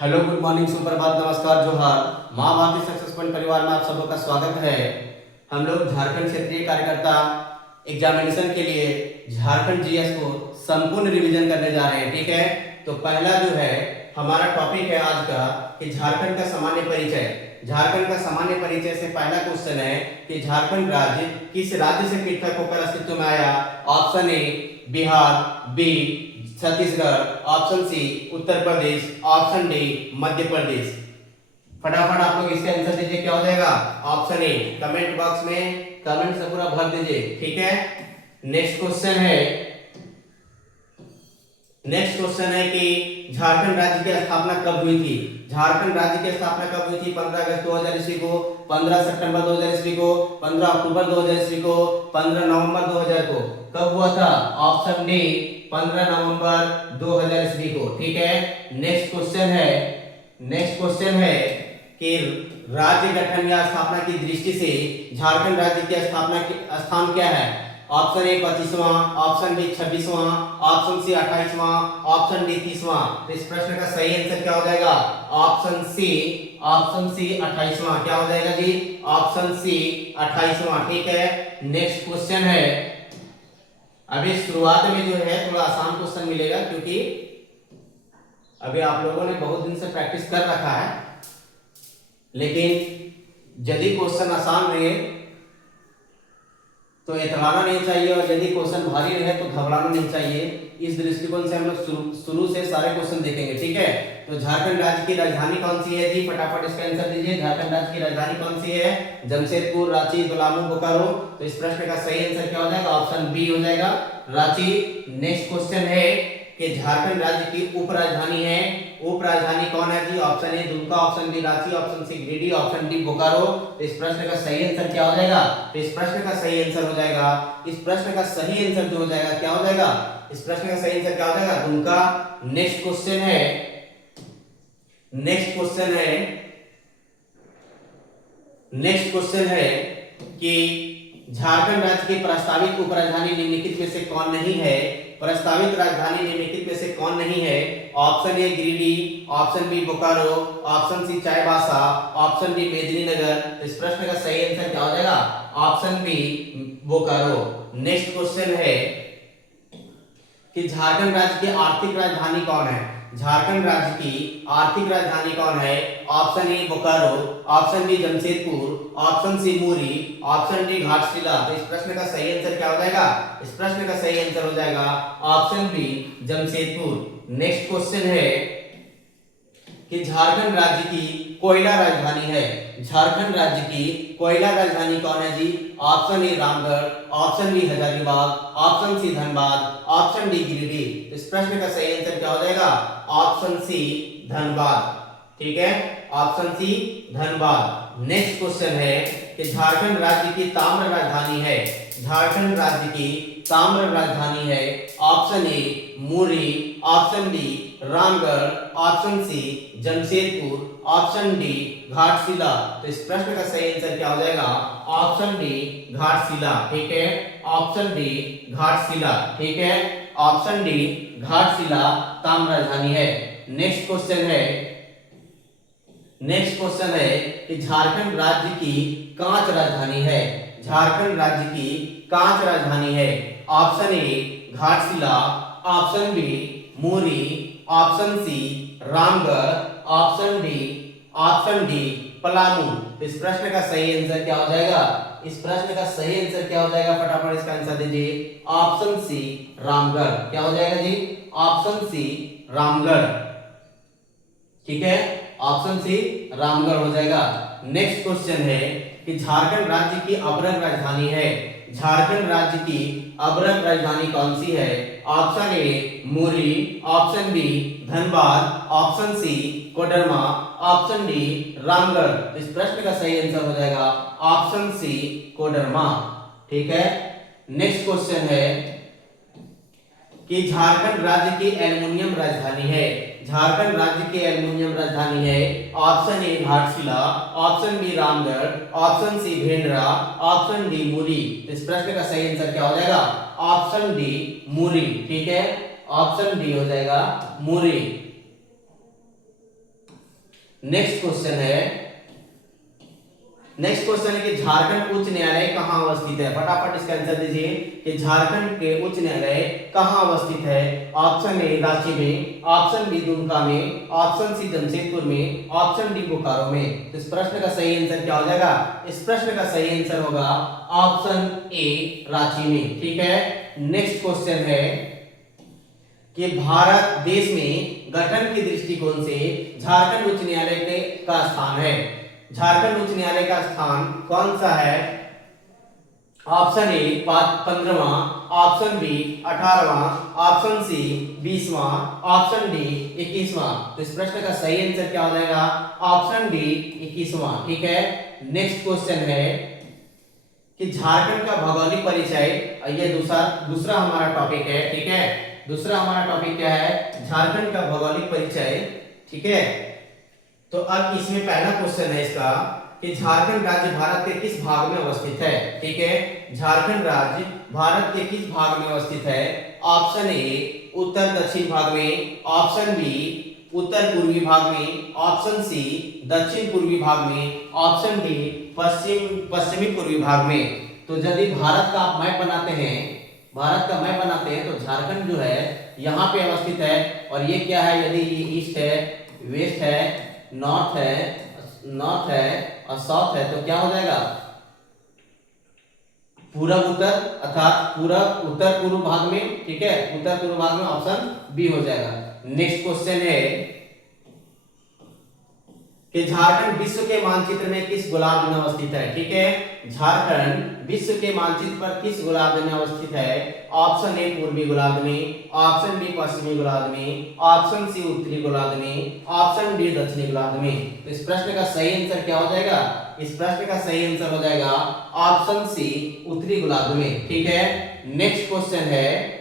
Hello, good morning, सुप्रभात, नमस्कार, जोहार। माँ भारती सक्सेस पॉइंट परिवार में आप सबों का स्वागत है। हम लोग झारखंड क्षेत्रीय कार्यकर्ता एग्जामिनेशन के लिए झारखंड जीएस को संपूर्ण रिवीजन करने जा रहे हैं। ठीक है, तो पहला जो है हमारा टॉपिक है आज का कि झारखंड का सामान्य परिचय। झारखंड का सामान्य परिचय से पहला क्वेश्चन है कि झारखंड राज्य किस राज्य से पृथक होकर अस्तित्व में आया। Option A Bihar, B Chhattisgarh, option C Uttar Pradesh, option D Madhya Pradesh. फटाफट आप लोग इसका आंसर दीजिए, क्या हो जाएगा। ऑप्शन ए कमेंट बॉक्स में कमेंट से पूरा भर दीजिए। ठीक है, नेक्स्ट क्वेश्चन है कि झारखंड राज्य की स्थापना कब हुई थी। झारखंड राज्य की स्थापना कब हुई थी। 15 अगस्त 2000 ईस्वी को, 15 सितंबर 2000 ईस्वी को, 15 अक्टूबर 2000 ईस्वी को, 15 नवंबर 2000 को। कब हुआ था। ऑप्शन डी 15 नवंबर 2000 ईस्वी को। ठीक है, नेक्स्ट क्वेश्चन है कि राज्य गठन या स्थापना की दृष्टि से झारखंड राज्य की स्थापना की स्थान क्या है। ऑप्शन ए 25वां, ऑप्शन बी 26वां, ऑप्शन सी 28वां, ऑप्शन डी 30वां। तो इस प्रश्न का सही आंसर क्या हो जाएगा। ऑप्शन सी 28वां। क्या हो जाएगा जी। Option C 28वां। ठीक है, नेक्स्ट क्वेश्चन है। अभी शुरुआत में जो है थोड़ा आसान क्वेश्चन मिलेगा, क्योंकि अभी आप लोगों ने बहुत दिन से प्रैक्टिस कर रखा है, लेकिन यदि क्वेश्चन आसान रहे तो इतराना नहीं चाहिए, और यदि क्वेश्चन भारी रहे तो घबराना नहीं चाहिए। इस दृष्टिकोण से हम लोग शुरू से सारे क्वेश्चन देखेंगे। ठीक है, तो झारखंड राज्य की राजधानी कौन सी है जी। फटाफट इसका आंसर दीजिए। झारखंड राज्य की राजधानी कौन सी है। जमशेदपुर, रांची, पलामू, बोकारो। तो इस प्रश्न का सही आंसर क्या हो जाएगा। ऑप्शन बी हो जाएगा, रांची। नेक्स्ट क्वेश्चन है कि झारखंड राज्य की उप राजधानी है। उप राजधानी कौन है जी। Option A Dumka, option B Ranchi, option C Giridih, option D Bokaro. तो इस प्रश्न का सही आंसर क्या हो जाएगा। तो इस प्रश्न का सही आंसर हो जाएगा, इस प्रश्न का सही आंसर जो हो जाएगा क्या हो जाएगा। इस प्रश्न का सही आंसर क्या हो जाएगा, दुमका। नेक्स्ट क्वेश्चन है कि झारखंड राज्य की प्रस्तावित उप राजधानी निम्नलिखित में से कौन नहीं है। प्रस्तावित राजधानी निम्नलिखित में से कौन नहीं है। Option A Giridih, option B Bokaro, option C Chaibasa, option D Medininagar. इस प्रश्न का सही आंसर क्या हो जाएगा। Option B Bokaro. Next question है कि झारखंड राज्य की आर्थिक राजधानी कौन है। झारखंड राज्य की आर्थिक राजधानी कौन है। Option A Bokaro, option B Jamshedpur, option C Muri, option D Ghatshila. तो इस प्रश्न का सही आंसर क्या हो जाएगा। इस प्रश्न का सही आंसर हो जाएगा option B Jamshedpur. Next question है कि झारखंड राज्य की कोयला राजधानी है। झारखंड राज्य की कोयला राजधानी कौन है जी। Option A Ramgarh, option B Hazaribagh, option C Dhanbad, option D Giridih. इस प्रश्न का सही आंसर क्या हो जाएगा। Option C Dhanbad. ठीक है, option C Dhanbad. Next question है कि झारखंड राज्य की ताम्र राजधानी है। झारखंड राज्य की ताम्र राजधानी है। Option A Muri, option B Ramgarh, option C Jamshedpur, option D Ghatshila. तो इस प्रश्न का सही आंसर क्या हो जाएगा। Option D Ghatshila. ठीक है, ऑप्शन डी घाटशिला। ठीक है, ऑप्शन डी घाटशिला ताम्र राजधानी है। नेक्स्ट क्वेश्चन है कि झारखंड राज्य की कांच राजधानी है। झारखंड राज्य की कांच राजधानी है। Option A Ghatshila, option B Muri, option C Ramgarh, option D Palamu. इस प्रश्न का सही आंसर क्या हो जाएगा। इस प्रश्न का सही आंसर क्या हो जाएगा, फटाफट इसका आंसर दीजिए। Option C Ramgarh. क्या हो जाएगा जी। Option C Ramgarh. ठीक है, ऑप्शन सी रामगढ़ हो जाएगा। नेक्स्ट क्वेश्चन है कि झारखंड राज्य की अभ्रक राजधानी है। झारखंड राज्य की अभ्रक राजधानी कौन सी है। Option A Muri, option B Dhanbad, option C Koderma, option D Ramgarh. इस प्रश्न का सही आंसर हो जाएगा ऑप्शन सी कोडरमा। ठीक है, नेक्स्ट क्वेश्चन है कि झारखंड राज्य की एल्युमिनियम राजधानी है। झारखंड राज्य की एल्युमिनियम राजधानी है। Option A Ghatshila, option B Ramgarh, option C Bhindra, option D Muri. इस प्रश्न का सही आंसर क्या हो जाएगा। Option D Muri. ठीक है, ऑप्शन डी हो जाएगा मूरी। नेक्स्ट क्वेश्चन है कि झारखंड उच्च न्यायालय कहाँ अवस्थित है। फटाफट इसका आंसर दीजिए कि झारखंड के उच्च न्यायालय कहाँ अवस्थित है। ऑप्शन ए रांची में, ऑप्शन बी दुमका में, ऑप्शन सी जमशेदपुर में, ऑप्शन डी बोकारो में। तो इस प्रश्न का सही आंसर क्या हो जाएगा? इस प्रश्न का सही आंसर होगा ऑप्शन ए रांची में। ठीक है, नेक्स्ट क्वेश्चन है कि भारत देश में गठन के दृष्टिकोण से झारखंड उच्च न्यायालय का स्थान है। झारखंड उच्च न्यायालय का स्थान कौन सा है? ऑप्शन ए 15वां, ऑप्शन बी 18वां, ऑप्शन सी 20वां, ऑप्शन डी 21वां। तो इस प्रश्न का सही आंसर क्या हो जाएगा? ऑप्शन डी 21वां। ठीक है, नेक्स्ट क्वेश्चन है कि झारखंड का भौगोलिक परिचय, ये दूसरा हमारा टॉपिक है। ठीक है, दूसरा हमारा टॉपिक क्या है? झारखंड का भौगोलिक परिचय। ठीक है, तो अब इसमें पहला क्वेश्चन है इसका कि झारखंड राज्य भारत के किस भाग में अवस्थित है। ठीक है, झारखंड राज्य भारत के किस भाग में अवस्थित है? ऑप्शन ए उत्तर दक्षिण भाग में, ऑप्शन बी उत्तर पूर्वी भाग में, ऑप्शन सी दक्षिण पूर्वी भाग में, ऑप्शन डी पश्चिमी पूर्वी भाग में। तो यदि भारत का आप मैप बनाते हैं तो झारखंड जो है यहाँ पे अवस्थित है। और ये क्या है? यदि ये ईस्ट है, वेस्ट है, नॉर्थ है और साउथ है तो क्या हो जाएगा? पूरब उत्तर, अर्थात पूरब उत्तर पूर्व भाग में। ठीक है, उत्तर पूर्व भाग में ऑप्शन बी हो जाएगा। नेक्स्ट क्वेश्चन है कि झारखंड विश्व के मानचित्र में किस गोलार्ध में अवस्थित है। ठीक है, झारखंड विश्व के मानचित्र पर किस गोलार्ध में अवस्थित है? ऑप्शन ए पूर्वी गोलार्ध में, ऑप्शन बी पश्चिमी गोलार्ध में, ऑप्शन सी उत्तरी गोलार्ध में, ऑप्शन डी दक्षिणी गोलार्ध में। तो इस प्रश्न का सही आंसर क्या हो जाएगा? इस प्रश्न का सही आंसर हो जाएगा ऑप्शन सी उत्तरी गोलार्ध में। ठीक है, नेक्स्ट क्वेश्चन है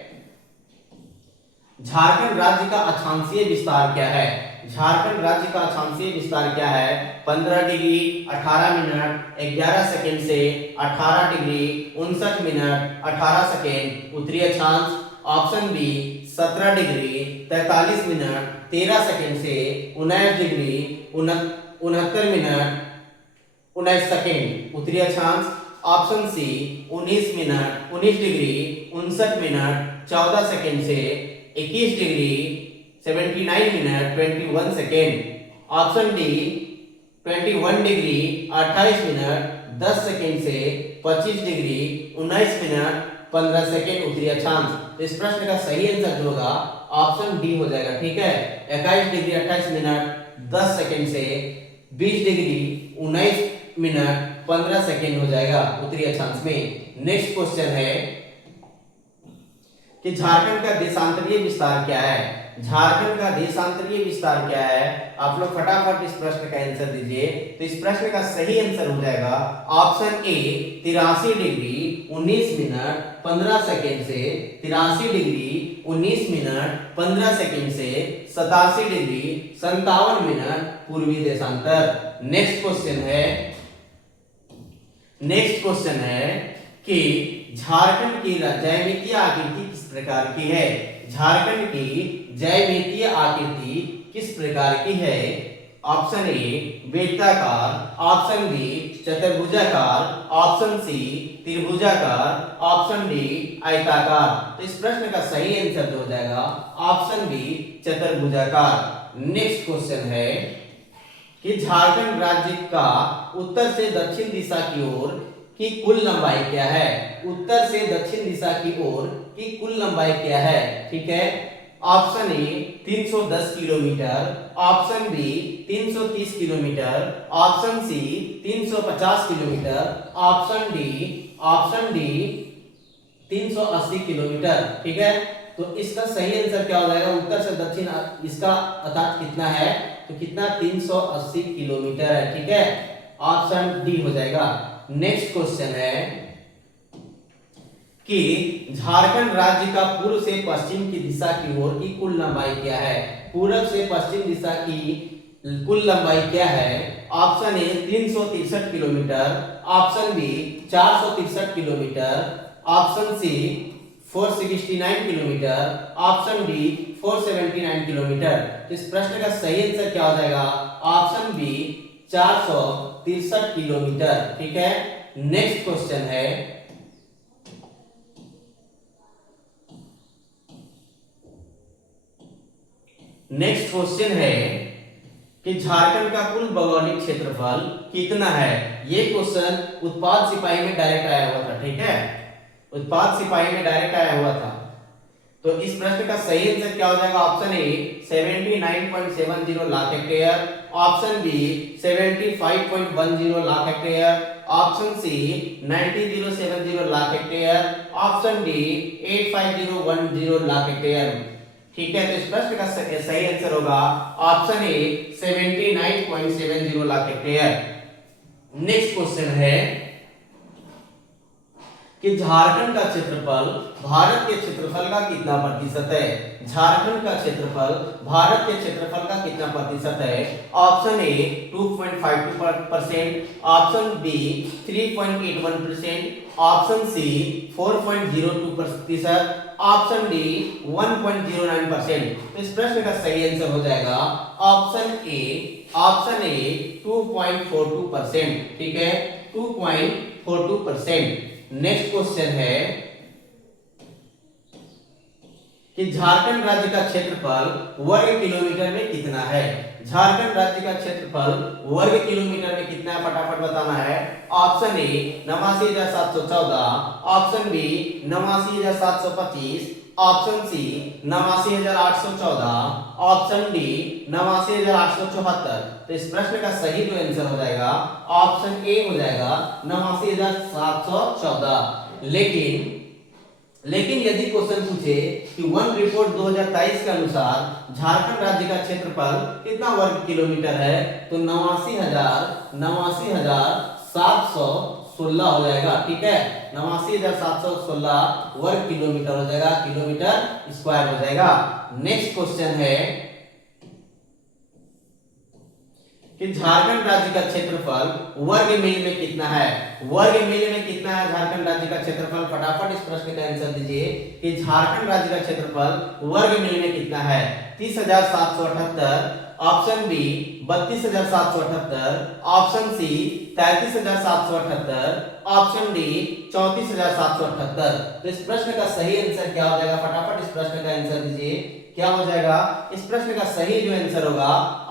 झारखंड राज्य का अक्षांशीय विस्तार क्या है? झारखंड राज्य का अक्षांशीय विस्तार क्या है? 15 डिग्री 18 मिनट 11 सेकंड से 18 डिग्री 59 मिनट 18 सेकंड उत्तरी अक्षांश, option B 17 degree 43 minute 13 second से 19 डिग्री 69 मिनट 19 सेकंड उत्तरी अक्षांश, option C 19 degree 59 minute 14 second से 21 degree 79 minute 21 second, option D 21 degree 28 minute 10 second से 25 डिग्री 19 मिनट 15 सेकेंड उत्तरी अक्षांश। तो इस प्रश्न का सही आंसर जो होगा ऑप्शन डी हो जाएगा। ठीक है, 21 डिग्री 28 मिनट 10 सेकेंड से 20 डिग्री 19 मिनट 15 सेकेंड हो जाएगा उत्तरी अक्षांश में। नेक्स्ट क्वेश्चन है कि झारखंड का देशांतरीय विस्तार क्या है? झारखंड का देशांतरीय विस्तार क्या है? आप लोग फटाफट इस प्रश्न का आंसर दीजिए। तो इस प्रश्न का सही आंसर हो जाएगा ऑप्शन ए 83 डिग्री 19 मिनट 15 सेकेंड से 83 डिग्री 19 मिनट 15 सेकेंड से 87 डिग्री 57 मिनट पूर्वी देशांतर। नेक्स्ट क्वेश्चन है कि झारखंड की ज्यामितीय आकृति किस प्रकार की है? झारखंड की ज्यामितीय आकृति किस प्रकार की है? ऑप्शन ए वृत्ताकार, ऑप्शन बी चतुर्भुजाकार, ऑप्शन सी त्रिभुजाकार, ऑप्शन डी आयताकार। तो इस प्रश्न का सही आंसर हो जाएगा ऑप्शन बी चतुर्भुजाकार। नेक्स्ट क्वेश्चन है कि झारखंड राज्य का उत्तर से दक्षिण दिशा की ओर की कुल लंबाई क्या है? उत्तर से दक्षिण दिशा की ओर की कुल लंबाई क्या है? ठीक है, option A 310 kilometre, option B 330 kilometre, option C 350 kilometre, option D 380 kilometre. ठीक है, तो इसका सही आंसर क्या हो जाएगा? उत्तर से दक्षिण इसका अर्थात कितना है? तो कितना 380 किलोमीटर है। ठीक है, ऑप्शन डी हो जाएगा। नेक्स्ट क्वेश्चन है कि झारखंड राज्य का पूर्व से पश्चिम की दिशा की ओर की कुल लंबाई क्या है? पूर्व से पश्चिम दिशा की कुल लंबाई क्या है? Option A 363 kilometre, option B 463 kilometre, option C 469 kilometre, option D 479 kilometre. तो इस प्रश्न का सही आंसर क्या हो जाएगा? Option B 463 kilometre. ठीक है, नेक्स्ट क्वेश्चन है, नेक्स्ट क्वेश्चन है कि झारखंड का कुल भौगोलिक क्षेत्रफल कितना है? ये क्वेश्चन उत्पाद सिपाही में डायरेक्ट आया हुआ था। ठीक है, उत्पाद सिपाही में डायरेक्ट आया हुआ था। तो इस प्रश्न का सही आंसर क्या हो जाएगा? Option A 79.70 lakh hectare, option B 75.10 lakh hectare, option C 90,070 lakh hectare, option D 85,010 lakh hectare. ठीक है, तो इस प्रश्न का सही आंसर होगा option A 79.70 lakh hectare. Next question है कि झारखंड का क्षेत्रफल भारत के क्षेत्रफल का कितना प्रतिशत है? झारखंड का क्षेत्रफल भारत के क्षेत्रफल का कितना प्रतिशत है? Option A 2.52%, option B 3.81%, option C 4.02%, option D 1.09%। तो इस प्रश्न का सही आंसर हो जाएगा ऑप्शन ए 2.42%। ठीक है, 2.42%। नेक्स्ट क्वेश्चन है कि झारखंड राज्य का क्षेत्रफल वर्ग किलोमीटर में कितना है? झारखंड राज्य का क्षेत्रफल वर्ग किलोमीटर में कितना है? फटाफट बताना है। Option A 89,714, option B 89,725, option C 89,814, option D 89,874। तो इस प्रश्न का सही जो आंसर हो जाएगा ऑप्शन ए हो जाएगा 89,714। लेकिन यदि क्वेश्चन पूछे कि वन रिपोर्ट 2023 के अनुसार झारखंड राज्य का क्षेत्रफल कितना वर्ग किलोमीटर है, तो 89,716 हो जाएगा। ठीक है, 89,716 वर्ग किलोमीटर हो जाएगा, किलोमीटर स्क्वायर हो जाएगा। नेक्स्ट क्वेश्चन है कि झारखंड राज्य का क्षेत्रफल वर्ग मील में कितना है? वर्ग मील में कितना है झारखंड राज्य का क्षेत्रफल? फटाफट इस प्रश्न का आंसर दीजिए कि झारखंड राज्य का क्षेत्रफल वर्ग मील में कितना है? 30,778, option B 32,778, option C 33,778, option D 34,778। तो इस प्रश्न का सही आंसर क्या हो जाएगा? फटाफट इस प्रश्न का आंसर दीजिए, क्या हो जाएगा? इस प्रश्न का सही जो आंसर होगा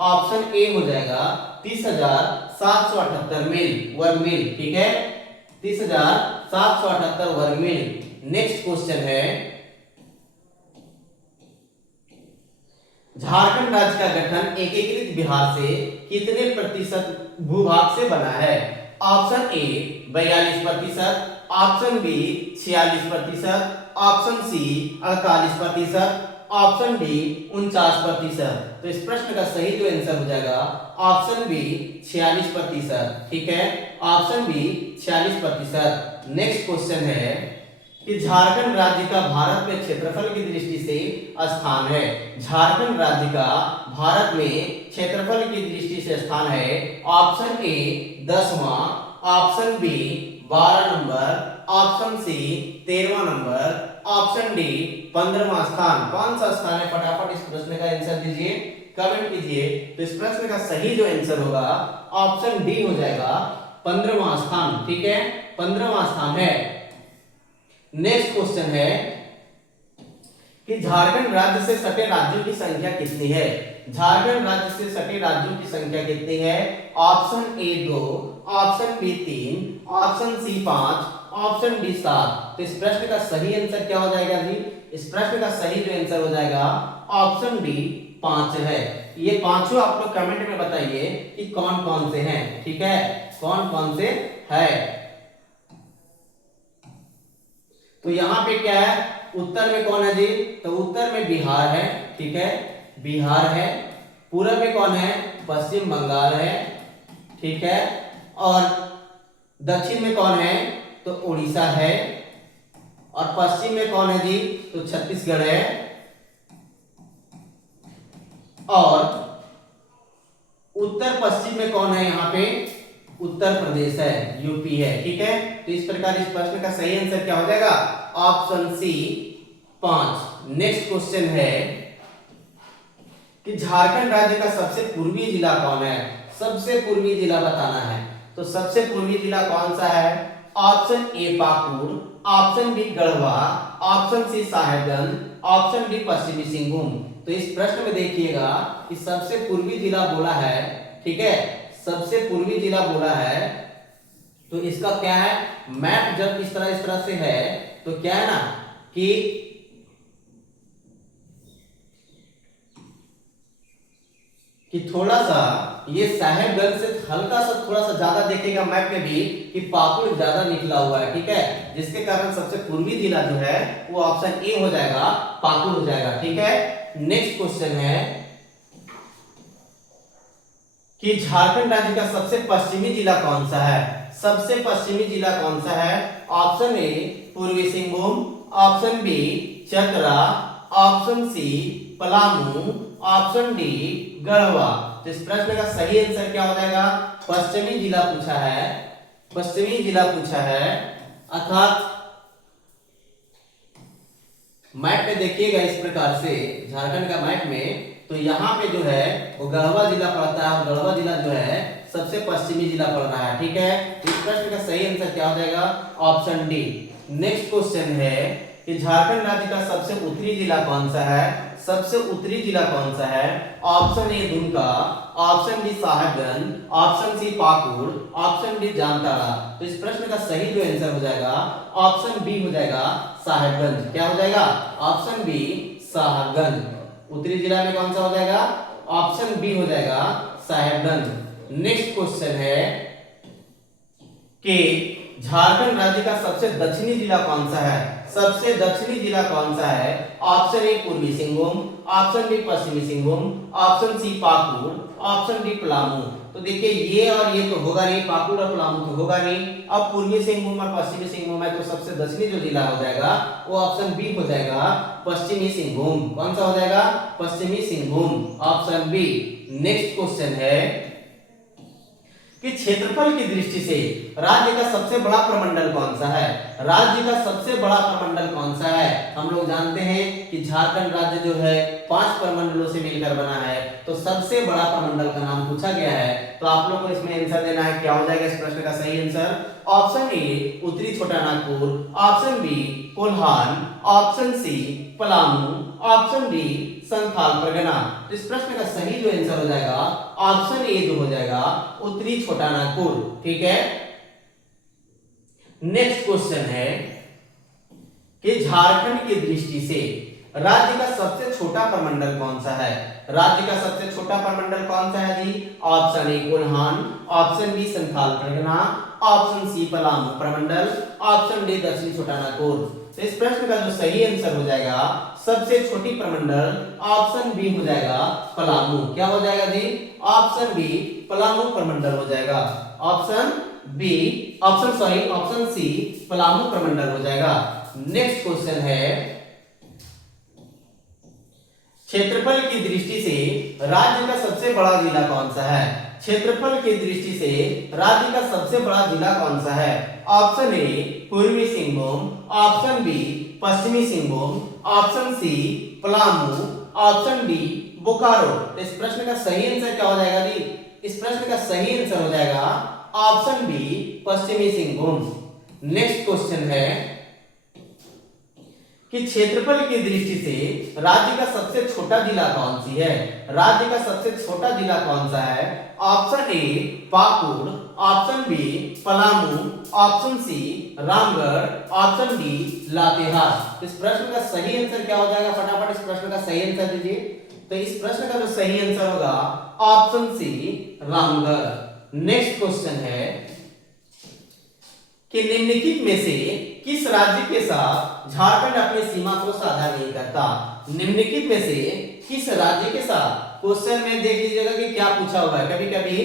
ऑप्शन ए हो जाएगा 30,778 मील, वर्ग मील। ठीक है, 30,778 वर्ग मील। नेक्स्ट क्वेश्चन है, झारखंड राज्य का गठन एकीकृत बिहार से कितने प्रतिशत भूभाग से बना है? Option A 42%, option B 46%, option C 48%, option D 49%। तो इस प्रश्न का सही जो आंसर हो जाएगा ऑप्शन बी 46%। ठीक है, ऑप्शन बी 46%। नेक्स्ट क्वेश्चन है कि झारखंड राज्य का भारत में क्षेत्रफल की दृष्टि से स्थान है। झारखंड राज्य का भारत में क्षेत्रफल की दृष्टि से स्थान है। ऑप्शन ए 10वां, option B 12 number, option C 13वां नंबर, ऑप्शन डी 15वां स्थान। कौन सा स्थान है? फटाफट इस प्रश्न का आंसर दीजिए, कमेंट कीजिए। तो इस प्रश्न का सही जो आंसर होगा ऑप्शन डी हो जाएगा 15वां स्थान। ठीक है, 15वां स्थान है। नेक्स्ट क्वेश्चन है कि झारखंड राज्य से सटे राज्यों की संख्या कितनी है? झारखंड राज्य से सटे राज्यों की संख्या कितनी है? Option A 2, option B 3, option C 5, option D 7। तो इस प्रश्न का सही आंसर क्या हो जाएगा जी? इस प्रश्न का सही जो आंसर हो जाएगा ऑप्शन डी 5 है। ये पांचों आप लोग कमेंट में बताइए कि कौन कौन से हैं। ठीक है, कौन कौन से है। तो यहाँ पे क्या है? उत्तर में कौन है जी? तो उत्तर में बिहार है। ठीक है, बिहार है। पूरब में कौन है? पश्चिम बंगाल है। ठीक है, और दक्षिण में कौन है? तो उड़ीसा है। और पश्चिम में कौन है जी? तो छत्तीसगढ़ है। और उत्तर पश्चिम में कौन है? यहाँ पे उत्तर प्रदेश है, यूपी है। ठीक है, तो इस प्रकार इस प्रश्न का सही आंसर क्या हो जाएगा? Option C 5। नेक्स्ट क्वेश्चन है कि झारखंड राज्य का सबसे पूर्वी जिला कौन है, सबसे पूर्वी जिला बताना है। तो सबसे पूर्वी जिला कौन सा है? Option A Pakur, option B Garhwa, option C Sahebganj, option D Pashchimi Singhbhum. तो इस प्रश्न में देखिएगा कि सबसे पूर्वी जिला बोला है, ठीक है, सबसे पूर्वी जिला बोला है। तो इसका क्या है, मैप जब इस तरह से है तो क्या है ना कि थोड़ा सा ये साहेबगंज से हल्का सा थोड़ा सा ज्यादा देखेगा मैप में भी कि पाकुड़ ज्यादा निकला हुआ है, ठीक है, जिसके कारण सबसे पूर्वी जिला जो है वो ऑप्शन ए हो जाएगा, पाकुड़ हो जाएगा, ठीक है। नेक्स्ट क्वेश्चन है कि झारखंड राज्य का सबसे पश्चिमी जिला कौन सा है, सबसे पश्चिमी जिला कौन सा है? Option A Purbi Singhbhum, option B Chatra, option C Palamu, option D Garhwa. तो इस प्रश्न का सही आंसर क्या हो जाएगा? पश्चिमी जिला पूछा है, पश्चिमी जिला पूछा है, अर्थात मैप में देखिएगा इस प्रकार से झारखंड का मैप में, तो यहाँ पे जो है वो गढ़वा जिला पड़ता है और गढ़वा जिला जो है सबसे पश्चिमी जिला पड़ रहा है, ठीक है। तो इस प्रश्न का सही आंसर क्या हो जाएगा? Option D. नेक्स्ट क्वेश्चन है कि झारखंड राज्य का सबसे उत्तरी जिला कौन सा है, सबसे उत्तरी जिला कौन सा है? Option A Dumka, option B Sahebganj, option C Pakur, option D Jamtara. तो इस प्रश्न का सही जो आंसर हो जाएगा ऑप्शन बी हो जाएगा, साहेबगंज। क्या हो जाएगा? Option B Sahebganj. उत्तरी जिला में कौन सा हो जाएगा? ऑप्शन बी हो जाएगा, साहेबगंज। नेक्स्ट क्वेश्चन है कि झारखंड राज्य का सबसे दक्षिणी जिला कौन सा है, सबसे दक्षिणी जिला कौन सा है? Option A Purbi Singhbhum, option B Pashchimi Singhbhum, option C Pakur, option D Palamu. तो देखिए ये और ये तो होगा नहीं, पाकुड़ और पलामू तो होगा नहीं। अब पूर्वी सिंहभूम और पश्चिमी सिंहभूम है, तो सबसे दक्षिणी जो जिला हो जाएगा वो ऑप्शन बी हो जाएगा, पश्चिमी सिंहभूम। कौन सा हो जाएगा? Pashchimi Singhbhum, option B. Next question है कि क्षेत्रफल की दृष्टि से राज्य का सबसे बड़ा प्रमंडल कौन सा है, राज्य का सबसे बड़ा प्रमंडल कौन सा है? हम लोग जानते हैं कि झारखंड राज्य जो है 5 प्रमंडलों से मिलकर बना है, तो सबसे बड़ा प्रमंडल का नाम पूछा गया है। तो आप लोग को इसमें आंसर देना है, क्या हो जाएगा इस प्रश्न का सही answer? Option A Uttari Chota Nagpur, option B Kolhan, option C Palamu, option D Santhal Pargana. तो इस प्रश्न का सही जो आंसर हो जाएगा ऑप्शन ए जो हो जाएगा, उत्तरी छोटा नागपुर, ठीक है। नेक्स्ट क्वेश्चन है कि झारखंड की दृष्टि से राज्य का सबसे छोटा प्रमंडल कौन सा है, राज्य का सबसे छोटा प्रमंडल कौन सा है जी? Option A Kolhan, option B Santhal Pargana, option C Palamu प्रमंडल, ऑप्शन डी दक्षिणी छोटा नागपुर। तो इस प्रश्न का जो सही आंसर हो जाएगा सबसे छोटी प्रमंडल ऑप्शन बी हो जाएगा, पलामू। क्या हो जाएगा जी? ऑप्शन बी पलामू प्रमंडल हो जाएगा, option B, option C Palamu प्रमंडल हो जाएगा। नेक्स्ट क्वेश्चन है क्षेत्रफल की दृष्टि से राज्य का सबसे बड़ा जिला कौन सा है, क्षेत्रफल की दृष्टि से राज्य का सबसे बड़ा जिला कौन सा है? Option A Purbi Singhbhum, option B Pashchimi Singhbhum, option C Palamu, option D Bokaro. तो इस प्रश्न का सही आंसर क्या हो जाएगा जी? इस प्रश्न का सही आंसर हो जाएगा option B Pashchimi Singhbhum. Next question है कि क्षेत्रफल की दृष्टि से राज्य का सबसे छोटा जिला कौन सी है, राज्य का सबसे छोटा जिला कौन सा है? Option A Pakur, option B Palamu, option C Ramgarh, option D Latehar. इस प्रश्न का सही आंसर क्या हो जाएगा? फटाफट इस प्रश्न का सही आंसर दीजिए। तो इस प्रश्न का जो सही आंसर होगा option C Ramgarh. Next question है कि निम्नलिखित में से किस राज्य के साथ झारखंड अपनी सीमा को साझा नहीं करता, निम्नलिखित में से किस राज्य के साथ? क्वेश्चन में देख लीजिएगा कि क्या पूछा हुआ है, कभी कभी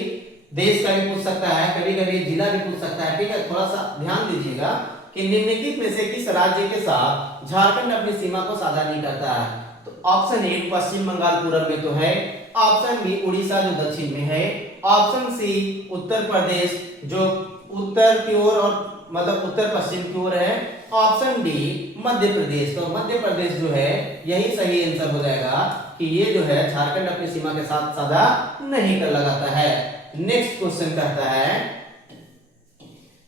देश का भी पूछ सकता है, कभी कभी जिला भी पूछ सकता है, ठीक है। थोड़ा सा ध्यान दीजिएगा कि निम्नलिखित में से किस राज्य के साथ झारखंड अपनी सीमा को साझा नहीं करता है? तो ऑप्शन ए पश्चिम बंगाल पूरब में तो है, ऑप्शन बी उड़ीसा जो दक्षिण में है, ऑप्शन सी उत्तर प्रदेश जो उत्तर की ओर और मतलब उत्तर पश्चिम की ओर है, ऑप्शन डी मध्य प्रदेश। तो मध्य प्रदेश जो है यही सही आंसर हो जाएगा कि ये जो है झारखंड अपनी सीमा के साथ साझा नहीं कर लगाता है। नेक्स्ट क्वेश्चन कहता है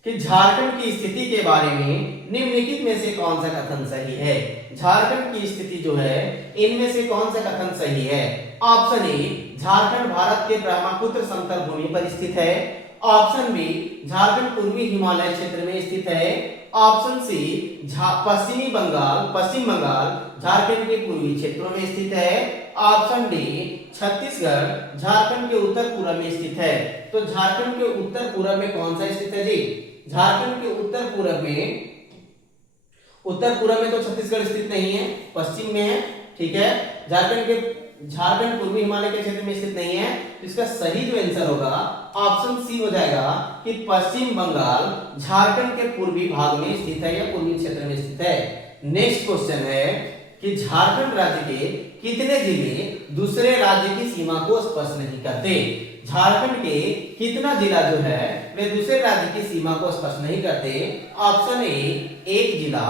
कि झारखंड की स्थिति के बारे में निम्नलिखित में से कौन सा कथन सही है। झारखंड की स्थिति जो है इनमें से कौन सा कथन सही है। ऑप्शन ए, झारखंड भारत के ब्रह्मपुत्र समतल भूमि पर स्थित है। ऑप्शन बी, झारखंड पूर्वी हिमालय क्षेत्र में स्थित है। ऑप्शन सी, पश्चिम बंगाल झारखंड के पूर्वी क्षेत्रों में स्थित है। ऑप्शन डी, छत्तीसगढ़ झारखंड के उत्तर पूर्व में स्थित है। तो झारखंड के उत्तर पूर्व में कौन सा स्थित है जी? झारखंड के उत्तर पूर्व में तो छत्तीसगढ़ स्थित नहीं है, पश्चिम में है। ठीक है, झारखंड पूर्वी हिमालय के क्षेत्र में स्थित नहीं है। तो इसका सही जो आंसर होगा ऑप्शन सी हो जाएगा कि पश्चिम बंगाल झारखंड के पूर्वी भाग में स्थित है या पूर्वी क्षेत्र में स्थित है। नेक्स्ट क्वेश्चन है कि झारखंड राज्य के कितने जिले दूसरे राज्य की सीमा को स्पर्श नहीं करते। झारखंड के कितना जिला जो है वे दूसरे राज्य की सीमा को स्पर्श नहीं करते। ऑप्शन ए, 1 जिला।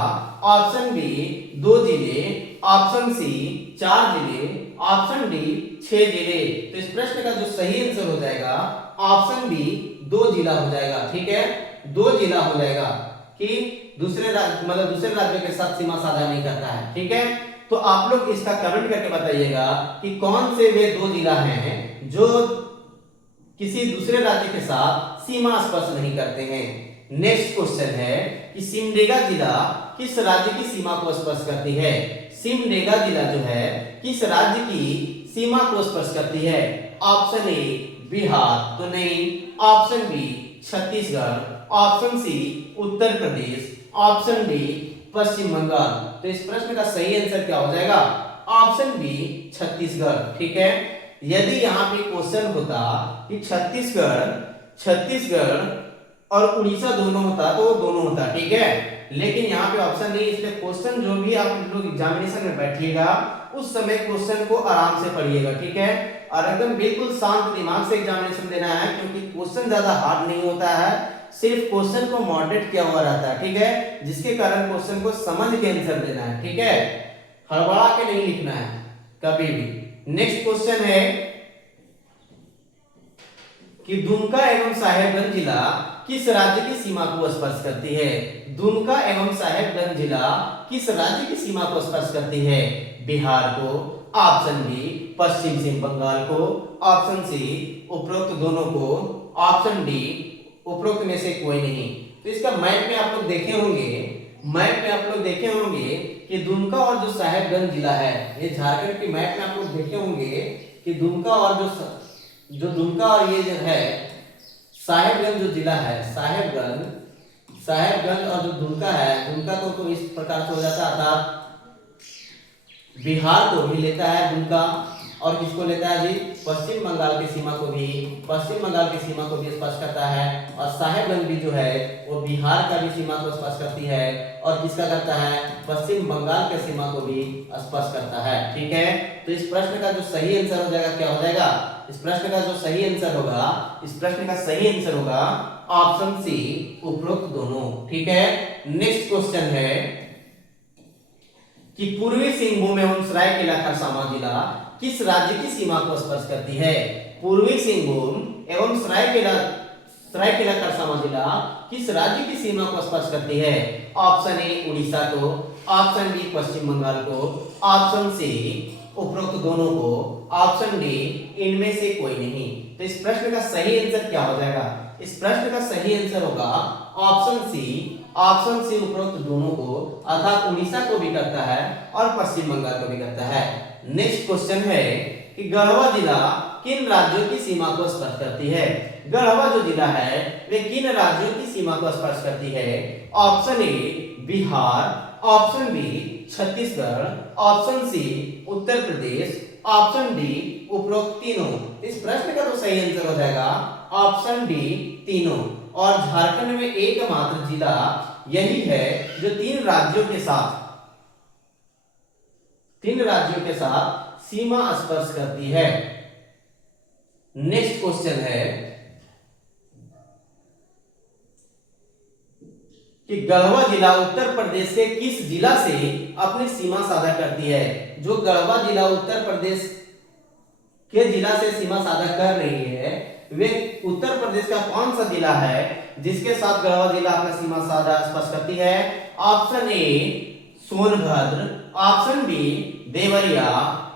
ऑप्शन बी, 2 जिले। ऑप्शन सी, 4 जिले। ऑप्शन डी, 6 जिले। तो इस प्रश्न का जो सही आंसर हो जाएगा ऑप्शन बी, 2 जिला हो जाएगा। ठीक है, 2 जिला हो जाएगा कि दूसरे राज्यों के साथ सीमा साझा नहीं करता है। ठीक है, तो आप लोग इसका कमेंट करके बताइएगा कि कौन से वे 2 जिला हैं जो किसी दूसरे राज्य के साथ सीमा स्पर्श नहीं करते हैं। नेक्स्ट क्वेश्चन है कि सिमडेगा जिला किस राज्य की सीमा को स्पर्श करती है। सिमडेगा जिला जो है किस राज्य की सीमा को स्पर्श करती है। ऑप्शन ए, बिहार तो नहीं। Option B, Chhattisgarh. Option C, Uttar Pradesh. Option D, Paschim Bangal. तो इस प्रश्न का सही आंसर क्या हो जाएगा? Option B, Chhattisgarh. ठीक है, यदि यहाँ पे क्वेश्चन होता कि छत्तीसगढ़ और उड़ीसा दोनों होता तो वो दोनों होता। ठीक है, लेकिन यहाँ पे ऑप्शन नहीं, इसलिए क्वेश्चन जो भी आप लोग एग्जामिनेशन में बैठिएगा उस समय क्वेश्चन को आराम से पढ़िएगा। ठीक है, और एकदम बिल्कुल शांत दिमाग से एग्जामिनेशन देना है, क्योंकि क्वेश्चन ज्यादा हार्ड नहीं होता है, सिर्फ क्वेश्चन को मॉडरेट किया हुआ रहता है। ठीक है, जिसके कारण क्वेश्चन को समझ के आंसर देना है। ठीक है, हड़बड़ा के नहीं लिखना है कभी भी। नेक्स्ट क्वेश्चन है कि दुमका एवं साहेबगंज जिला किस राज्य की सीमा को स्पर्श करती है। दुमका एवं साहेबगंज जिला किस राज्य की सीमा को स्पर्श करती है। बिहार को। ऑप्शन बी, पश्चिम बंगाल को। ऑप्शन सी, उपरोक्त दोनों को। ऑप्शन डी, उपरोक्त में से कोई नहीं। तो इसका मैप में आप लोग देखे होंगे कि दुमका और जो साहेबगंज जिला है, ये झारखंड की मैप में आप लोग देखे होंगे कि दुमका और दुमका और ये जो है साहेबगंज जो जिला है, साहेबगंज और जो दुमका है, दुमका तो इस प्रकार से हो जाता है, बिहार को भी लेता है दुमका, और किसको लेता है जी? पश्चिम बंगाल की सीमा को भी स्पर्श करता है। और साहेबगंज भी जो है वो बिहार का भी सीमा को स्पर्श करती है, और किसका करता है? पश्चिम बंगाल के सीमा को भी स्पर्श करता है। ठीक है, तो इस प्रश्न का जो सही आंसर हो जाएगा क्या हो जाएगा? इस प्रश्न का जो सही आंसर होगा ऑप्शन सी, उपरोक्त दोनों। ठीक है, नेक्स्ट क्वेश्चन है कि पूर्वी सिंहभूम एवं सरायकेला खरसावां जिला किस राज्य की सीमा को स्पर्श करती है। पूर्वी सिंहभूम एवं सरायकेला खरसावां जिला किस राज्य की सीमा को स्पर्श करती है। ऑप्शन ए, उड़ीसा को। ऑप्शन बी, पश्चिम बंगाल को। ऑप्शन सी, उपरोक्त दोनों को। ऑप्शन डी, इनमें से कोई नहीं। तो इस प्रश्न का सही आंसर क्या हो जाएगा? इस प्रश्न का सही आंसर होगा ऑप्शन सी, उपरोक्त दोनों को, अर्थात उड़ीसा को भी करता है और पश्चिम बंगाल को भी करता है। नेक्स्ट क्वेश्चन है कि गढ़वा जिला किन राज्यों की सीमा को स्पर्श करती है। गढ़वा जो जिला है वे किन राज्यों की सीमा को स्पर्श करती है। Option A, Bihar. Option B, Chhattisgarh. Option C, Uttar Pradesh. Option D, उपरोक्त तीनों। इस प्रश्न का तो सही आंसर हो जाएगा ऑप्शन डी, तीनों। और झारखंड में एकमात्र जिला यही है जो तीन राज्यों के साथ सीमा स्पर्श करती है। नेक्स्ट क्वेश्चन है कि गढ़वा जिला उत्तर प्रदेश के किस जिला से अपनी सीमा साझा करती है। जो गढ़वा जिला उत्तर प्रदेश के जिला से सीमा साझा कर रही है, वे उत्तर प्रदेश का कौन सा जिला है जिसके साथ गढ़वा जिला अपना सीमा साझा स्पर्श करती है? Option A Sonbhadra, option B Deoria,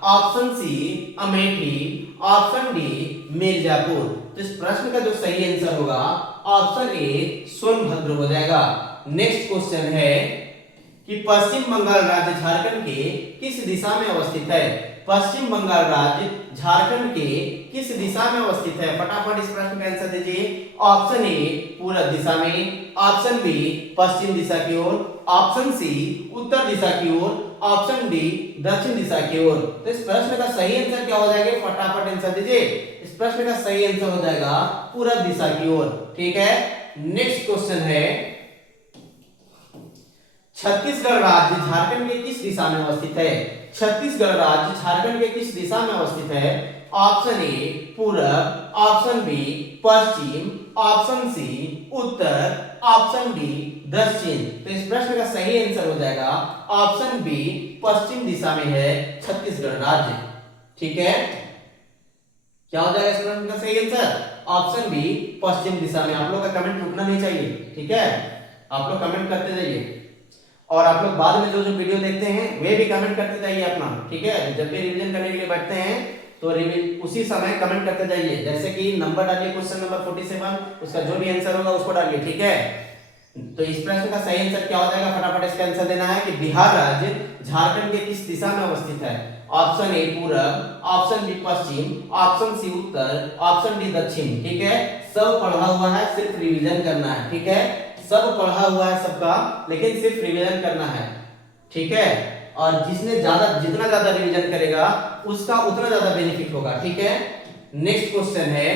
option C Amethi, option D Mirzapur. तो इस प्रश्न का जो सही आंसर होगा ऑप्शन ए सोनभद्र हो जाएगा। नेक्स्ट क्वेश्चन है कि पश्चिम बंगाल राज्य झारखंड के किस दिशा में अवस्थित है? पश्चिम बंगाल राज्य झारखंड के किस दिशा में अवस्थित है? फटाफट इस प्रश्न का आंसर दीजिए। ऑप्शन ए पूरब दिशा में, ऑप्शन बी पश्चिम दिशा की ओर, ऑप्शन सी उत्तर दिशा की ओर, ऑप्शन डी दक्षिण दिशा की ओर। तो इस प्रश्न का सही आंसर क्या हो जाएगा? फटाफट आंसर दीजिए। इस प्रश्न का सही आंसर हो जाएगा पूरब दिशा की ओर। ठीक है। नेक्स्ट क्वेश्चन है छत्तीसगढ़ राज्य झारखंड के किस दिशा में अवस्थित है? छत्तीसगढ़ राज्य झारखंड के किस दिशा में अवस्थित है? ऑप्शन ए पूरब, ऑप्शन बी पश्चिम, ऑप्शन सी उत्तर, ऑप्शन डी दक्षिण। तो इस प्रश्न का सही आंसर हो जाएगा ऑप्शन बी पश्चिम दिशा में है छत्तीसगढ़ राज्य। ठीक है। क्या हो जाएगा इस प्रश्न का सही आंसर? ऑप्शन बी पश्चिम दिशा में। आप लोग का कमेंट रुकना नहीं चाहिए। ठीक है, आप लोग कमेंट करते जाइए और आप लोग बाद में जो जो वीडियो देखते हैं वे भी कमेंट करते जाइए अपना। ठीक है, जब भी रिवीजन करने के लिए बैठते हैं तो उसी समय कमेंट करते जाइए। जैसे कि नंबर डालिए क्वेश्चन नंबर 47, उसका जो भी आंसर होगा उसको डालिए। ठीक है, तो इस प्रश्न का सही आंसर क्या हो जाएगा? फटाफट इसका आंसर देना है कि बिहार राज्य झारखंड के किस दिशा में अवस्थित है? ऑप्शन ए पूरब, ऑप्शन बी पश्चिम, ऑप्शन सी उत्तर, ऑप्शन डी दक्षिण। ठीक है, सब पढ़ा हुआ है, सिर्फ रिवीजन करना है। ठीक है, सब पढ़ा हुआ है सबका, लेकिन सिर्फ रिवीजन करना है। ठीक है, और जितना ज्यादा रिवीजन करेगा उसका उतना ज्यादा बेनिफिट होगा। ठीक है। नेक्स्ट क्वेश्चन है,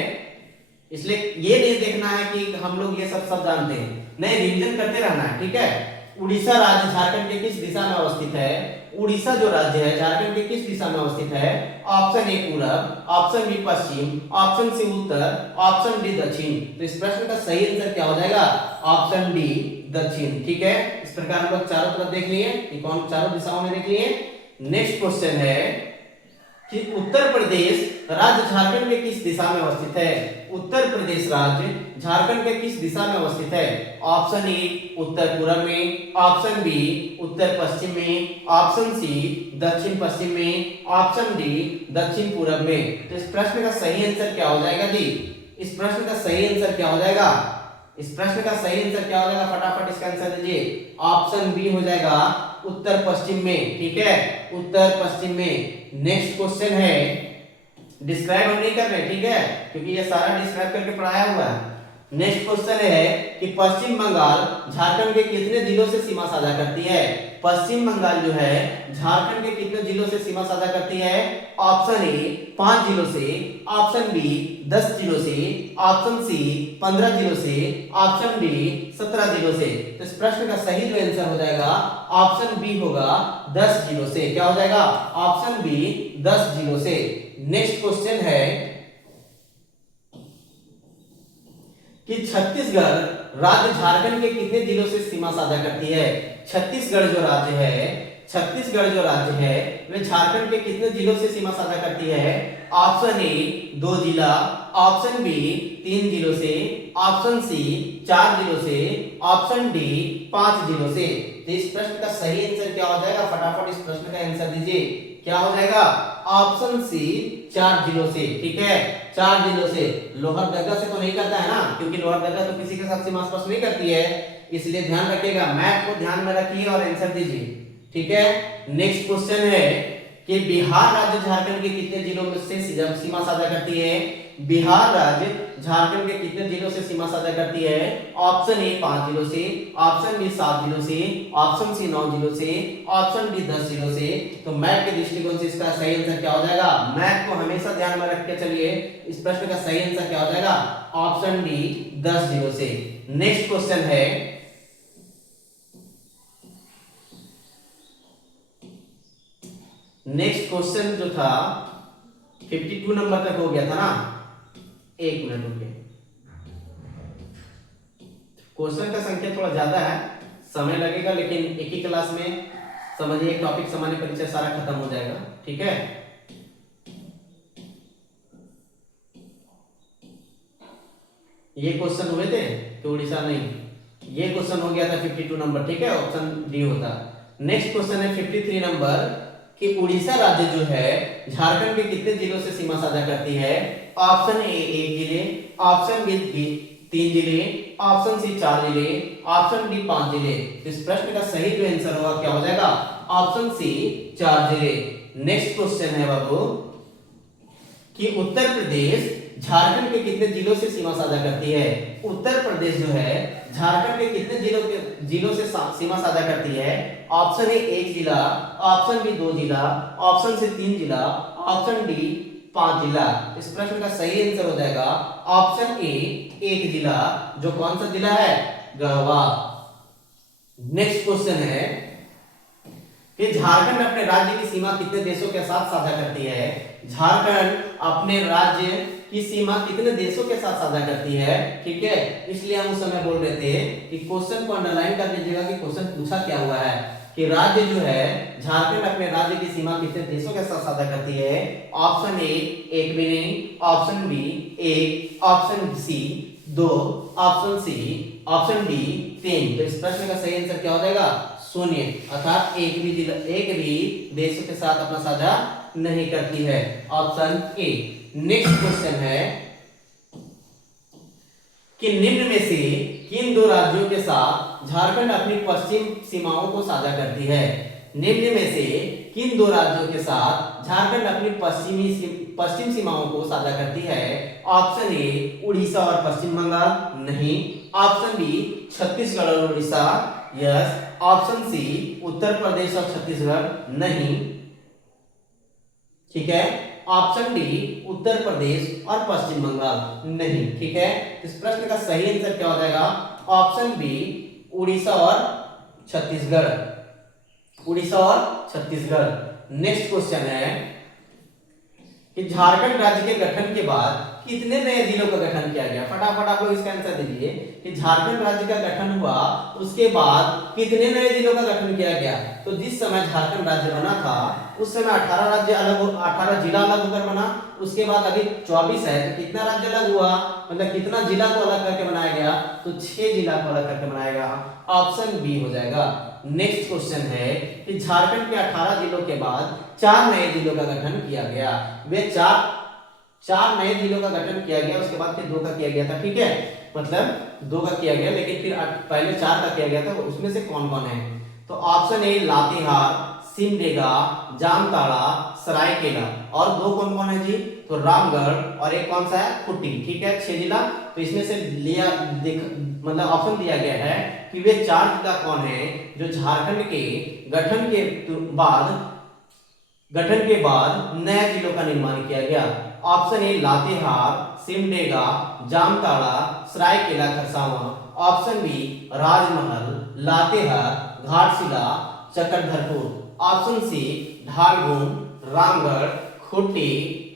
इसलिए ये नहीं देखना है कि हम लोग ये सब जानते हैं, नहीं, रिवीजन करते रहना है। ठीक है। उड़ीसा राज्य झारखंड के किस दिशा में अवस्थित है? उड़ीसा जो राज्य है झारखंड के किस दिशा में अवस्थित है? ऑप्शन ए पूरब, ऑप्शन बी पश्चिम, ऑप्शन सी उत्तर, ऑप्शन डी दक्षिण। तो इस प्रश्न का सही आंसर क्या हो जाएगा? ऑप्शन डी दक्षिण। ठीक है, इस प्रकार हम लोग चारों तरफ देख लिए कि कौन चारों दिशाओं में देख लिए। नेक्स्ट क्वेश्चन है कि उत्तर प्रदेश राज्य झारखंड के किस दिशा में अवस्थित है? उत्तर प्रदेश राज्य झारखंड के किस दिशा में अवस्थित है? ऑप्शन ए उत्तर पूर्व में, ऑप्शन बी उत्तर पश्चिम में, ऑप्शन सी दक्षिण पश्चिम में, ऑप्शन डी दक्षिण पूर्व में। तो इस प्रश्न का सही आंसर क्या हो जाएगा जी? इस प्रश्न का सही आंसर क्या हो जाएगा? इस प्रश्न का सही आंसर क्या हो जाएगा? फटाफट इसका आंसर दीजिए। ऑप्शन बी हो जाएगा उत्तर पश्चिम में। ठीक है, उत्तर पश्चिम में। नेक्स्ट क्वेश्चन है, डिस्क्राइब हम नहीं कर रहे, ठीक है, क्योंकि ये सारा डिस्क्राइब करके पढ़ाया हुआ है। नेक्स्ट क्वेश्चन है कि पश्चिम बंगाल झारखंड के कितने जिलों से सीमा साझा करती है? पश्चिम बंगाल जो है झारखंड के कितने जिलों से सीमा साझा करती है? ऑप्शन ए 5 जिलों से, ऑप्शन बी 10 जिलों से, ऑप्शन सी 15 जिलों से, ऑप्शन डी 17 जिलों से। तो इस प्रश्न का सही जो आंसर हो जाएगा ऑप्शन बी होगा 10 जिलों से। क्या हो जाएगा? ऑप्शन बी 10 जिलों से। नेक्स्ट क्वेश्चन है कि छत्तीसगढ़ राज्य झारखंड के कितने जिलों से सीमा साझा करती है? छत्तीसगढ़ जो राज्य है वे झारखंड के कितने जिलों से सीमा साझा करती है? ऑप्शन ए 2 जिला, ऑप्शन बी 3 जिलों से, ऑप्शन सी 4 जिलों से, ऑप्शन डी 5 जिलों से। तो इस प्रश्न का सही आंसर क्या हो जाएगा? फटाफट इस प्रश्न का आंसर दीजिए। क्या हो जाएगा? ऑप्शन सी 4 जिलों से। ठीक है, 4 जिलों से। लोहरदगा से तो नहीं करता है ना, क्योंकि लोहरदगा तो किसी के साथ सीमा स्पर्श नहीं करती है, इसलिए ध्यान रखिएगा, मैप को ध्यान में रखिए और आंसर दीजिए। ठीक है। नेक्स्ट क्वेश्चन है कि बिहार राज्य झारखंड के कितने जिलों में से सीमा साझा करती है? बिहार राज्य झारखंड के कितने जिलों से सीमा साझा करती है? ऑप्शन ए 5 जिलों से, ऑप्शन बी 7 जिलों से, ऑप्शन सी 9 जिलों से, ऑप्शन डी 10 जिलों से। तो मैप के दृष्टिकोण से इसका सही आंसर क्या हो जाएगा? मैप को हमेशा ध्यान में रख के चलिए। इस प्रश्न का सही आंसर क्या हो जाएगा? ऑप्शन डी 10 जिलों से। नेक्स्ट क्वेश्चन है नेक्स्ट क्वेश्चन जो था 52 नंबर तक हो गया था ना। एक मिनट रुकिए, क्वेश्चन का संख्या थोड़ा ज्यादा है, समय लगेगा, लेकिन एक ही क्लास में समझिए एक टॉपिक सामान्य परिचय सारा खत्म हो जाएगा, ठीक है। ये क्वेश्चन हुए थे कि उड़ीसा नहीं, ये क्वेश्चन हो गया था 52 नंबर, ठीक है, ऑप्शन डी होता। नेक्स्ट क्वेश्चन है 53 नंबर कि उड़ीसा राज्य जो है झारखंड के कितने जिलों से सीमा साझा करती है। ऑप्शन ए 1 जिले, ऑप्शन बी 3 जिले, ऑप्शन सी 4 जिले, ऑप्शन डी 5 जिले। इस प्रश्न का सही जो आंसर होगा क्या हो जाएगा, ऑप्शन सी 4 जिले। नेक्स्ट क्वेश्चन है बाबू कि उत्तर प्रदेश झारखंड के कितने जिलों से सीमा साझा करती है। उत्तर प्रदेश जो है झारखंड के कितने जिलों से सीमा साझा करती है। ऑप्शन ए 1 जिला, ऑप्शन बी 2 जिला, ऑप्शन सी 3 जिला, ऑप्शन डी 5 जिला। इस प्रश्न का सही आंसर हो जाएगा ऑप्शन ए 1 जिला, जो कौन सा जिला है, गढ़वा। नेक्स्ट क्वेश्चन है कि झारखंड अपने राज्य की सीमा कितने देशों के साथ साझा करती है। झारखंड अपने राज्य की सीमा कितने देशों के साथ साझा करती है, ठीक है। इसलिए हम उस समय बोल रहे थे कि क्वेश्चन को अंडरलाइन कर लीजिएगा कि क्वेश्चन पूछा क्या हुआ है कि राज्य जो है झारखंड अपने राज्य की सीमा कितने देशों के साथ साझा करती है। ऑप्शन ए 1 भी नहीं, option B 1, option C 2, option C, option D 3। तो इस प्रश्न का सही आंसर क्या हो जाएगा, शून्य, अर्थात एक भी देशों के साथ अपना साझा नहीं करती है, ऑप्शन ए। नेक्स्ट क्वेश्चन है कि निम्न में से किन 2 राज्यों के साथ झारखंड अपनी पश्चिम सीमाओं को साझा करती है। निम्न में से किन 2 राज्यों के साथ झारखंड अपनी पश्चिम सीमाओं को साझा करती है। ऑप्शन ए उड़ीसा और पश्चिम बंगाल, नहीं। ऑप्शन बी छत्तीसगढ़ और Orissa, yes. Option C Uttar प्रदेश और छत्तीसगढ़, नहीं, ठीक है। ऑप्शन डी उत्तर प्रदेश और पश्चिम बंगाल, नहीं, ठीक है। इस प्रश्न का सही आंसर क्या हो जाएगा, ऑप्शन बी उड़ीसा और छत्तीसगढ़, उड़ीसा और छत्तीसगढ़। नेक्स्ट क्वेश्चन है कि झारखंड राज्य के गठन के बाद कितने नए जिलों का गठन किया गया। फटाफट आप लोग इसका आंसर दीजिए कि झारखंड राज्य का गठन हुआ उसके बाद कितने नए जिलों का गठन किया गया। तो जिस समय झारखंड राज्य बना था उस समय 18 राज्य अलग, 18 जिला अलग होकर बना। उसके बाद अभी 24 है, तो कितना राज्य अलग हुआ, मतलब कितना जिला को अलग करके बनाया गया, तो 6 जिला को अलग करके बनाया गया, ऑप्शन बी हो जाएगा। नेक्स्ट क्वेश्चन है कि झारखंड के 18 जिलों के बाद 4 नए जिलों का गठन किया गया। वे 4 नए जिलों का गठन किया गया, उसके बाद फिर 2 का किया गया था, ठीक है, मतलब 2 का किया गया, लेकिन फिर पहले 4 का किया गया था। उसमें से कौन कौन है, तो ऑप्शन ए लातेहार, सिमडेगा, जामताड़ा, सरायकेला, और 2 कौन कौन है जी, तो रामगढ़ और एक कौन सा है, खूंटी, ठीक है, 6 जिला। तो इसमें से लिया मतलब ऑप्शन दिया गया है कि वे 4 जिला कौन है जो झारखंड के गठन के बाद नए जिलों का निर्माण किया गया। Option A Latehar, Simdega, Jamtara, Seraikela Kharsawan, option B Rajmahal, Latehar, Ghatshila, Chakradharpur, option C Dhalgun, Ramgarh, Khunti,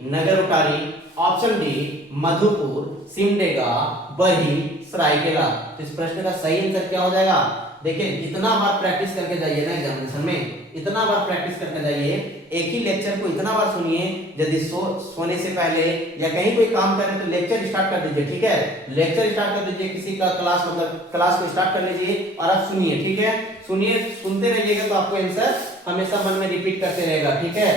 Nagar Untari, option D Madhupur, Simdega, Barhi, Seraikela. तो इस प्रश्न का सही आंसर क्या हो जाएगा, देखिए इतना बार प्रैक्टिस करके जाइए ना एग्जामिनेशन में, इतना बार प्रैक्टिस करके जाइए, एक ही लेक्चर को इतना बार सुनिए। यदि सोने से पहले या कहीं कोई काम करें तो लेक्चर स्टार्ट कर दीजिए, ठीक है, लेक्चर स्टार्ट कर दीजिए, किसी का क्लास मतलब क्लास को स्टार्ट कर लीजिए और आप सुनिए, ठीक है, सुनिए, सुनते रहिएगा तो आपको आंसर हमेशा मन में रिपीट करते रहेगा, ठीक है।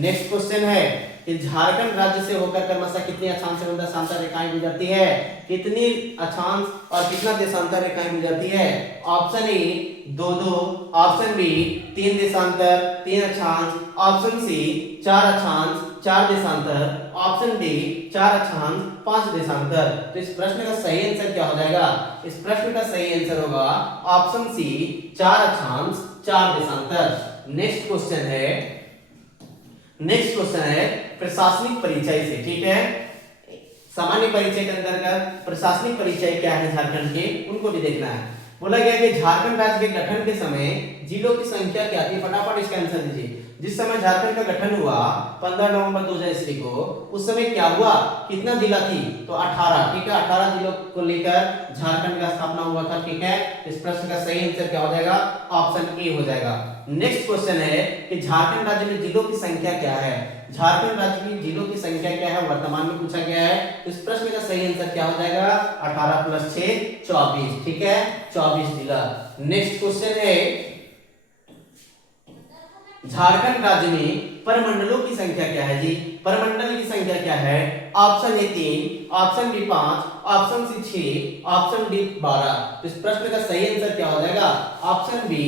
नेक्स्ट क्वेश्चन है कि झारखंड राज्य से होकर क्रमशः कितनी अक्षांश एवं देशांतर रेखाएं गुजरती है। कितनी अक्षांश और कितना देशांतर रेखाएं गुजरती है। ऑप्शन ए 2-2, ऑप्शन बी 3 देशांतर 3 अक्षांश, ऑप्शन सी 4 अक्षांश 4 देशांतर, ऑप्शन डी 4 अक्षांश 5 देशांतर। तो इस प्रश्न का सही आंसर क्या हो जाएगा, इस प्रश्न का सही आंसर होगा ऑप्शन सी 4 अक्षांश 4 देशांतर। नेक्स्ट क्वेश्चन है प्रशासनिक परिचय से, ठीक है, सामान्य परिचय के अंतर्गत प्रशासनिक परिचय क्या है झारखंड के, उनको भी देखना है। बोला गया कि झारखंड राज्य के गठन के समय जिलों की संख्या क्या थी, फटाफट इसका आंसर दीजिए। जिस समय झारखंड का गठन हुआ 15 नवंबर 2000 ईस्वी को, उस समय क्या हुआ, कितना जिला थी, तो 18, ठीक है, 18 जिलों को लेकर झारखंड का स्थापना हुआ था, ठीक है। इस प्रश्न का सही आंसर क्या हो जाएगा, ऑप्शन ए हो जाएगा। नेक्स्ट क्वेश्चन है कि झारखंड राज्य में जिलों की संख्या क्या है। झारखंड राज्य की जिलों की संख्या क्या है, वर्तमान में पूछा गया है। तो इस प्रश्न का सही आंसर क्या हो जाएगा, 18 + 6 24, ठीक है, 24 जिला। नेक्स्ट क्वेश्चन है झारखंड राज्य में परमंडलों की संख्या क्या है जी। परमंडल की संख्या क्या है, option A 3, option B 5, option C 6, option D 12। तो इस प्रश्न का सही आंसर क्या हो जाएगा, ऑप्शन बी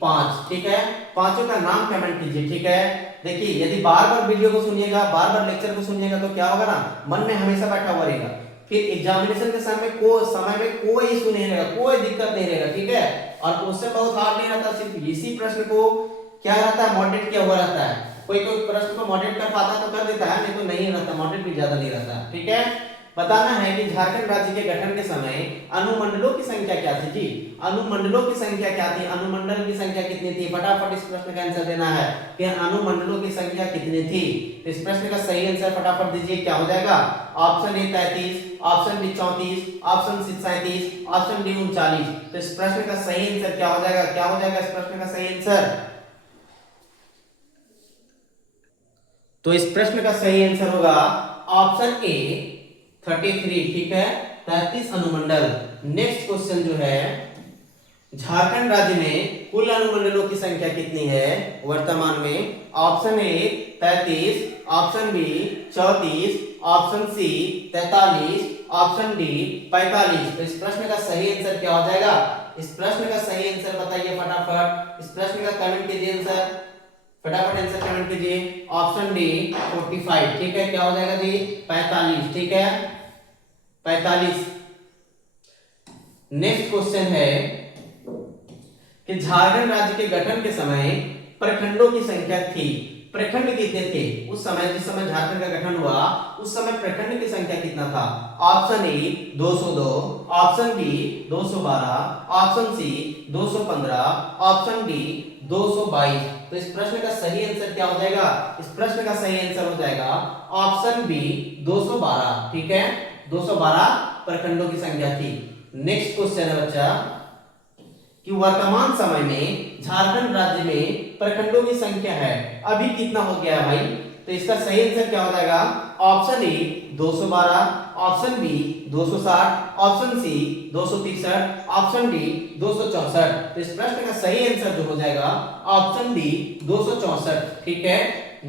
5, ठीक है। पांचों का नाम कमेंट कीजिए, ठीक है। देखिए यदि बार बार वीडियो को सुनिएगा, बार बार लेक्चर को सुनिएगा तो क्या होगा ना, मन में हमेशा बैठा हुआ रहेगा, फिर एग्जामिनेशन के समय में कोई इशू नहीं रहेगा, कोई दिक्कत नहीं रहेगा, ठीक है। और क्वेश्चन बहुत हार्ड नहीं रहता, सिर्फ इसी प्रश्न को क्या रहता है, मॉडरेट किया हुआ रहता है। कोई प्रश्न को मॉडरेट कर पाता है तो कर देता है, नहीं तो नहीं रहता, मॉडरेट भी ज्यादा नहीं रहता, ठीक है। बताना है कि झारखंड राज्य के गठन के समय अनुमंडलों की संख्या क्या थी जी। अनुमंडलों की संख्या क्या थी, अनुमंडल की संख्या कितनी थी, फटाफट इस प्रश्न का आंसर देना है कि अनुमंडलों की संख्या कितनी थी। तो इस प्रश्न का सही आंसर फटाफट दीजिए, क्या हो जाएगा, option A 33, option B 34, option C 37, option D 39। तो इस प्रश्न का सही आंसर क्या हो जाएगा, क्या हो जाएगा इस प्रश्न का सही आंसर। तो इस प्रश्न का सही आंसर होगा ऑप्शन ए 33, ठीक है, 33 अनुमंडल। नेक्स्ट क्वेश्चन जो है, झारखंड राज्य में कुल अनुमंडलों की संख्या कितनी है वर्तमान में। Option A 33, option B 34, option C 43, option D 45। तो इस प्रश्न का सही आंसर क्या हो जाएगा, इस प्रश्न का सही आंसर बताइए फटाफट, इस प्रश्न का कमेंट कीजिए आंसर, फटाफट आंसर कमेंट कीजिए। ऑप्शन डी 45, ठीक है, क्या हो जाएगा जी, 45, ठीक है, 45। नेक्स्ट क्वेश्चन है कि झारखंड राज्य के गठन के समय प्रखंडों की संख्या थी। प्रखंड कितने थे उस समय, जिस समय झारखंड का गठन हुआ उस समय प्रखंड की संख्या कितना था। Option A 202, option B 212, option C 215, option D 222। तो इस प्रश्न का सही आंसर क्या हो जाएगा, इस प्रश्न का सही आंसर हो जाएगा ऑप्शन बी 212, ठीक है, 212 प्रखंडों की संख्या थी। नेक्स्ट क्वेश्चन है बच्चा कि वर्तमान समय में झारखंड राज्य में प्रखंडों की संख्या है अभी कितना हो गया है भाई। तो इसका सही आंसर क्या हो जाएगा, option A 212, option B 260, option C 263, option D 264। तो इस प्रश्न का सही आंसर जो हो जाएगा ऑप्शन डी 264, ठीक है।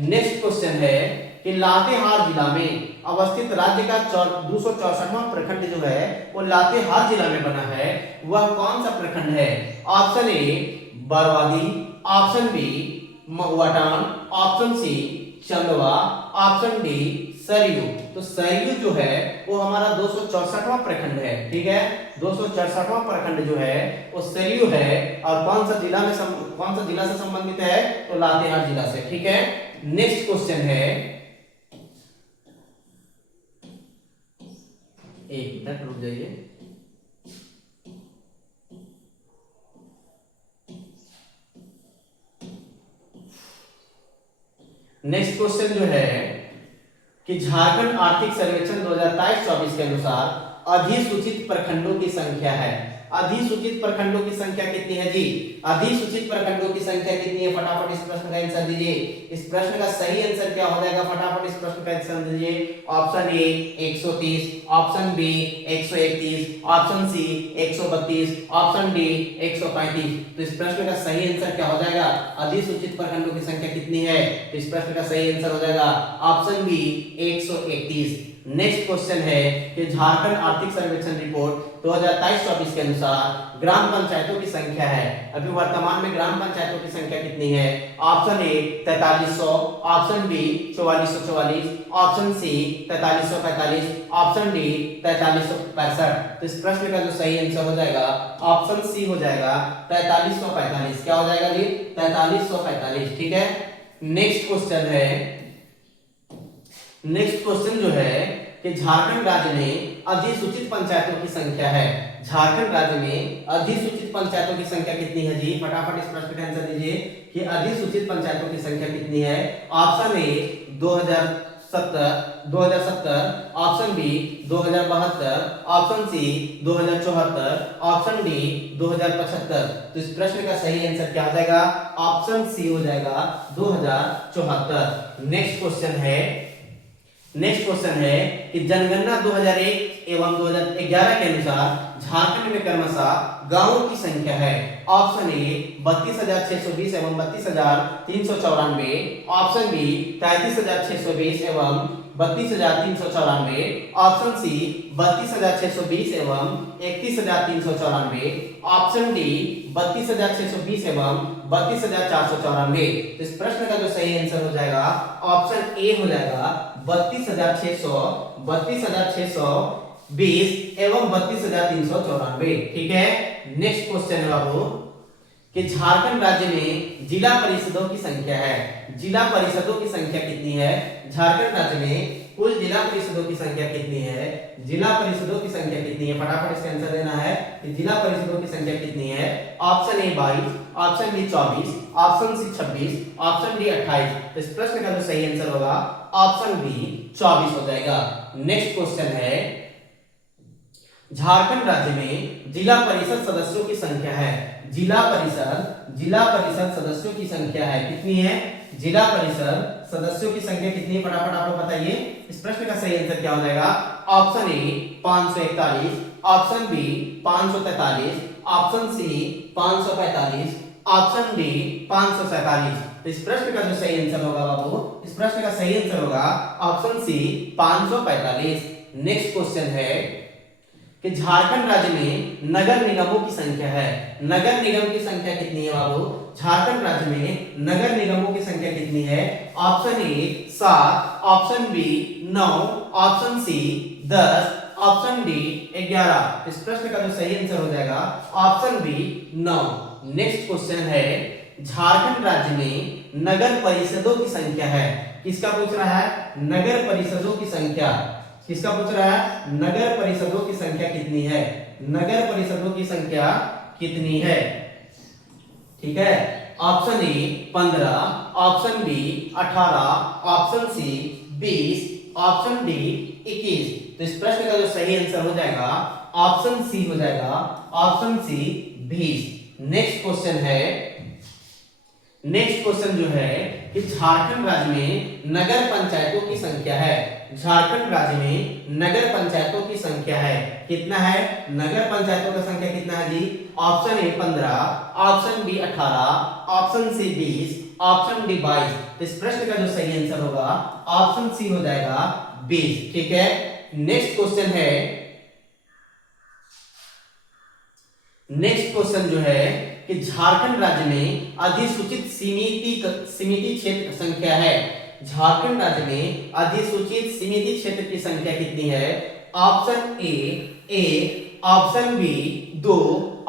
नेक्स्ट क्वेश्चन है कि लातेहार जिला में अवस्थित राज्य का 264वां प्रखंड जो है वो लातेहार जिला में बना है, वह कौन सा प्रखंड है। Option A Barwadi, option B Mahuatand, option C Chandwa, option D Saryu. तो सरयू जो है वो हमारा 264वां प्रखंड है, ठीक है, 264वां प्रखंड जो है वो सरयू है। और कौन सा जिला से संबंधित है, तो लातेहार जिला से, ठीक है। नेक्स्ट क्वेश्चन है, एक मिनट रुक जाइए। नेक्स्ट क्वेश्चन जो है कि झारखंड आर्थिक सर्वेक्षण 2023-24 के अनुसार अधिसूचित प्रखंडों की संख्या है। अधिसूचित प्रखंडों की संख्या कितनी है जी, अधिसूचित प्रखंडों की संख्या कितनी है, फटाफट इस प्रश्न का आंसर दीजिए। इस प्रश्न का सही आंसर क्या हो जाएगा, फटाफट इस प्रश्न का आंसर दीजिए। Option A 130, option B 131, option C 132, option D 135। तो इस प्रश्न का सही आंसर क्या हो जाएगा, अधिसूचित प्रखंडों की संख्या कितनी है। तो इस प्रश्न का सही आंसर हो जाएगा ऑप्शन बी 131। नेक्स्ट क्वेश्चन है कि झारखंड आर्थिक सर्वेक्षण रिपोर्ट 2023-24 के अनुसार ग्राम पंचायतों की संख्या है, अभी वर्तमान में ग्राम पंचायतों की संख्या कितनी है। Option A 4300, option B 4444, option C 4345, option D 4365। तो इस प्रश्न का जो सही आंसर हो जाएगा ऑप्शन सी हो जाएगा 4345। क्या हो जाएगा जी, 4345, ठीक है। नेक्स्ट क्वेश्चन है, नेक्स्ट क्वेश्चन जो है कि झारखंड राज्य में अधिसूचित पंचायतों की संख्या है। झारखंड राज्य में अधिसूचित पंचायतों की संख्या कितनी है जी, फटाफट इस प्रश्न का आंसर दीजिए कि अधिसूचित पंचायतों की संख्या कितनी है। Option A 2070, option B 2072, option C 2074, option D 2075। तो इस प्रश्न का सही आंसर क्या हो जाएगा? ऑप्शन सी हो जाएगा 2074। नेक्स्ट क्वेश्चन है कि जनगणना 2001 एवं 2011 के अनुसार झारखंड में क्रमशः गांवों की संख्या है। ऑप्शन ए 32,620 एवं 32,394, ऑप्शन बी 33,620 एवं 32,394, ऑप्शन सी 32,620 एवं 31,394, ऑप्शन डी 32,620 एवं 32,494। तो इस प्रश्न का जो सही आंसर हो जाएगा ऑप्शन ए हो जाएगा 32,600, 32,620 एवं 32,394। ठीक है। नेक्स्ट क्वेश्चन है बाबू कि झारखंड राज्य में जिला परिषदों की संख्या है। जिला परिषदों की संख्या कितनी है? झारखंड राज्य में कुल जिला परिषदों की संख्या कितनी है? जिला परिषदों की संख्या कितनी है? फटाफट इसका आंसर देना है कि जिला परिषदों की संख्या कितनी है। Option A 22, option B 24, option C 26, option D 28। तो इस प्रश्न का जो सही आंसर होगा ऑप्शन बी 24 हो जाएगा। नेक्स्ट क्वेश्चन है झारखंड राज्य में जिला परिषद सदस्यों की संख्या है। जिला परिषद सदस्यों की संख्या है कितनी है? जिला परिषद सदस्यों की संख्या कितनी है? फटाफट आप लोग बताइए। इस प्रश्न का सही आंसर क्या हो जाएगा? Option A 541, option B 543, option C 545, option D 547। तो इस प्रश्न का जो सही आंसर होगा बाबू, इस प्रश्न का सही आंसर होगा ऑप्शन सी 545। नेक्स्ट क्वेश्चन है कि झारखंड राज्य में नगर निगमों की संख्या है। नगर निगम की संख्या कितनी है बाबू? झारखंड राज्य में नगर निगमों की संख्या कितनी है? Option A 7, option B 9, option C 10, option D 11। इस प्रश्न का जो सही आंसर हो जाएगा ऑप्शन बी 9। नेक्स्ट क्वेश्चन है झारखंड राज्य में नगर परिषदों की संख्या है। किसका पूछ रहा है? नगर परिषदों की संख्या। किसका पूछ रहा है? नगर परिषदों की संख्या कितनी है? नगर परिषदों की संख्या कितनी है? ठीक है। Option A 15, option B 18, option C 20, option D 21। तो इस प्रश्न का जो सही आंसर हो जाएगा ऑप्शन सी हो जाएगा, ऑप्शन सी 20। नेक्स्ट क्वेश्चन जो है कि झारखंड राज्य में नगर पंचायतों की संख्या है। झारखंड राज्य में नगर पंचायतों की संख्या है कितना है? नगर पंचायतों का संख्या कितना है जी? Option A 15, option B 18, option C 20, option D 22। तो इस प्रश्न का जो सही आंसर होगा ऑप्शन सी हो जाएगा 20। ठीक है। नेक्स्ट क्वेश्चन जो है कि झारखंड राज्य में अधिसूचित सीमित क्षेत्र संख्या है। झारखंड राज्य में अधिसूचित सीमित क्षेत्र की संख्या कितनी है? Option A 1, option B 2,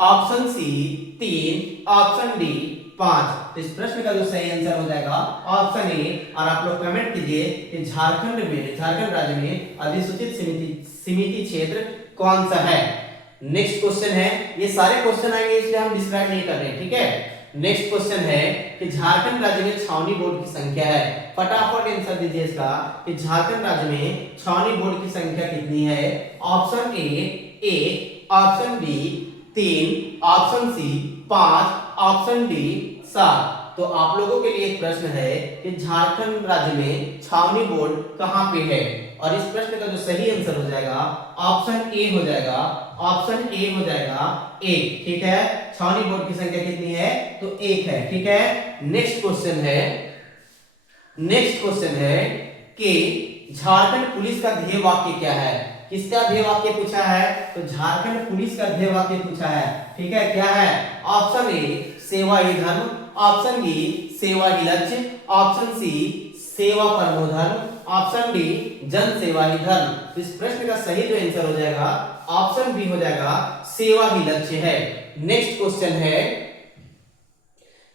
option C 3, option D 5। तो इस प्रश्न का जो सही आंसर हो जाएगा ऑप्शन ए। और आप लोग कमेंट कीजिए कि झारखंड राज्य में अधिसूचित सीमित क्षेत्र कौन सा है। नेक्स्ट क्वेश्चन है, ये सारे क्वेश्चन आएंगे इसलिए हम डिस्क्राइब नहीं कर रहे हैं। ठीक है। नेक्स्ट क्वेश्चन है कि झारखंड राज्य में छावनी बोर्ड की संख्या है। फटाफट आंसर दीजिए इसका कि झारखंड राज्य में छावनी बोर्ड की संख्या कितनी है? Option A 1, option B 3, option C 5, option D 7। तो आप लोगों के लिए एक प्रश्न है कि झारखंड राज्य में छावनी बोर्ड कहां पे है? और इस प्रश्न का जो सही आंसर हो जाएगा ऑप्शन ए हो जाएगा, ऑप्शन ए हो जाएगा 1। ठीक है। छावनी बोर्ड की संख्या कितनी है? तो 1 है। ठीक है। नेक्स्ट क्वेश्चन है कि झारखंड पुलिस का ध्येय वाक्य क्या है? किसका ध्येय वाक्य पूछा है? तो झारखंड पुलिस का ध्येय वाक्य पूछा है। ठीक है। क्या है? ऑप्शन ए सेवा ही धर्म, ऑप्शन बी सेवा ही लक्ष्य, ऑप्शन सी सेवा परमो धर्म, ऑप्शन डी जन सेवा ही धर्म। तो इस प्रश्न का सही जो आंसर हो जाएगा ऑप्शन बी हो जाएगा, सेवा ही लक्ष्य है। नेक्स्ट क्वेश्चन है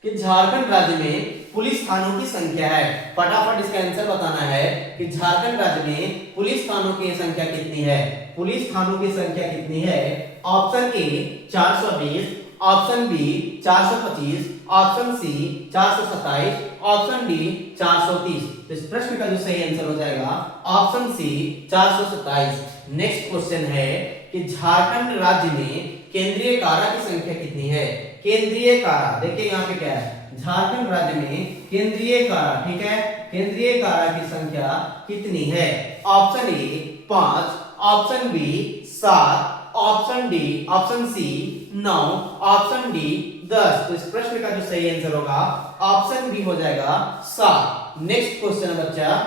कि झारखंड राज्य में पुलिस थानों की संख्या है। फटाफट इसका आंसर बताना है कि झारखंड राज्य में पुलिस थानों की संख्या कितनी है? पुलिस थानों की संख्या कितनी है? Option A 420, option B 425, option C 427, option D 430। तो इस प्रश्न का जो सही आंसर हो जाएगा ऑप्शन सी 427। नेक्स्ट क्वेश्चन है कि झारखंड राज्य में केंद्रीय कारा की संख्या कितनी है? केंद्रीय कारा देखिए यहाँ पे क्या है, झारखंड राज्य में केंद्रीय कारा, ठीक है, केंद्रीय कारा की संख्या कितनी है? Option A 5, option B 7, option D, option C 9, option D 10। तो इस प्रश्न का जो सही आंसर होगा ऑप्शन बी हो जाएगा 7। नेक्स्ट क्वेश्चन बच्चा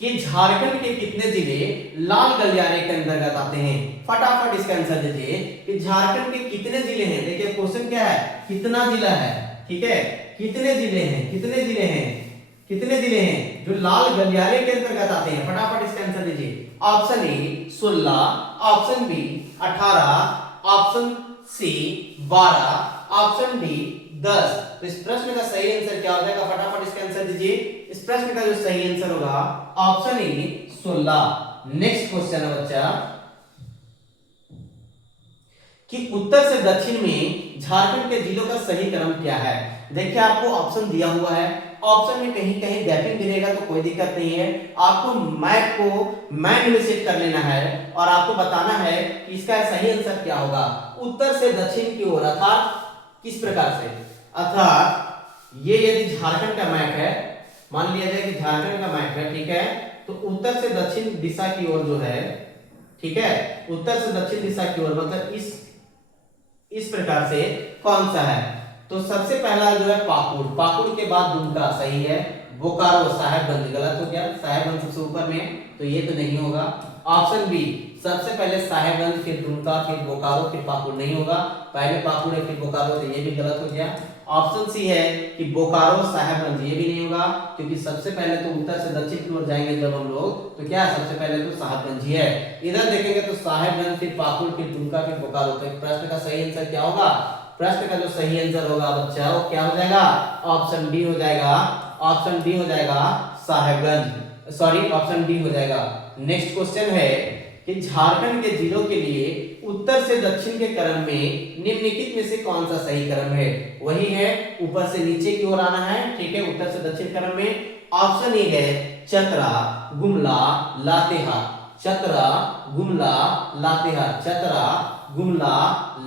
कि झारखंड के कितने जिले लाल गलियारे के अंतर्गत आते हैं? फटाफट इसका आंसर दीजिए कि झारखंड के कितने जिले हैं। देखिए क्वेश्चन क्या है, कितना जिला है, ठीक है, कितने जिले हैं, कितने जिले हैं, कितने जिले हैं जो लाल गलियारे के अंतर्गत आते हैं? फटाफट इसका आंसर दीजिए। Option A 16, option B 18, option C 12, option D 10। तो इस प्रश्न का सही आंसर क्या हो जाएगा? फटाफट इसका आंसर दीजिए। इस प्रश्न का जो सही आंसर होगा ऑप्शन ए 16। नेक्स्ट क्वेश्चन है बच्चा कि उत्तर से दक्षिण में झारखंड के जिलों का सही क्रम क्या है? देखिए आपको ऑप्शन दिया हुआ है, ऑप्शन में कहीं कहीं गैपिंग गिरेगा तो कोई दिक्कत नहीं है। आपको मैप को मैनुअली सेट कर लेना है और आपको बताना है कि इसका सही आंसर क्या होगा। उत्तर से दक्षिण की ओर, अर्थात किस प्रकार से, अर्थात ये यदि झारखंड का मैप है, मान लिया जाए कि झारखंड का मैप है, ठीक है, तो उत्तर से दक्षिण दिशा की ओर जो है, ठीक है, उत्तर से दक्षिण दिशा की ओर मतलब इस प्रकार से कौन सा है? तो सबसे पहला जो है पाकुड़, पाकुड़ के बाद दुमका सही है, बोकारो साहेबगंज गलत हो गया, साहेबगंज सबसे ऊपर में है तो ये तो नहीं होगा। ऑप्शन बी सबसे पहले साहेबगंज फिर दुमका फिर बोकारो फिर पाकुड़ नहीं होगा, पहले पाकुड़ है फिर बोकारो, तो ये भी गलत हो गया। ऑप्शन सी है कि बोकारो साहेबगंज, ये भी नहीं होगा क्योंकि सबसे पहले तो उत्तर से दक्षिण की ओर जाएंगे जब हम लोग तो क्या सबसे पहले तो साहेबगंज ही है। इधर देखेंगे तो साहेबगंज फिर पाकुड़ फिर दुमका फिर बोकारो। तो प्रश्न का सही आंसर क्या होगा? प्रश्न का जो सही आंसर होगा बच्चा वो क्या हो जाएगा? ऑप्शन डी हो जाएगा, ऑप्शन डी हो जाएगा साहेबगंज, सॉरी ऑप्शन डी हो जाएगा। नेक्स्ट क्वेश्चन है कि झारखंड के जिलों के लिए उत्तर से दक्षिण के क्रम में निम्नलिखित में से कौन सा सही क्रम है? वही है ऊपर से नीचे की ओर आना है, ठीक है, उत्तर से दक्षिण क्रम में। ऑप्शन ए है चतरा, गुमला, लातेहार, चतरा, गुमला, लातेहार, चतरा, गुमला,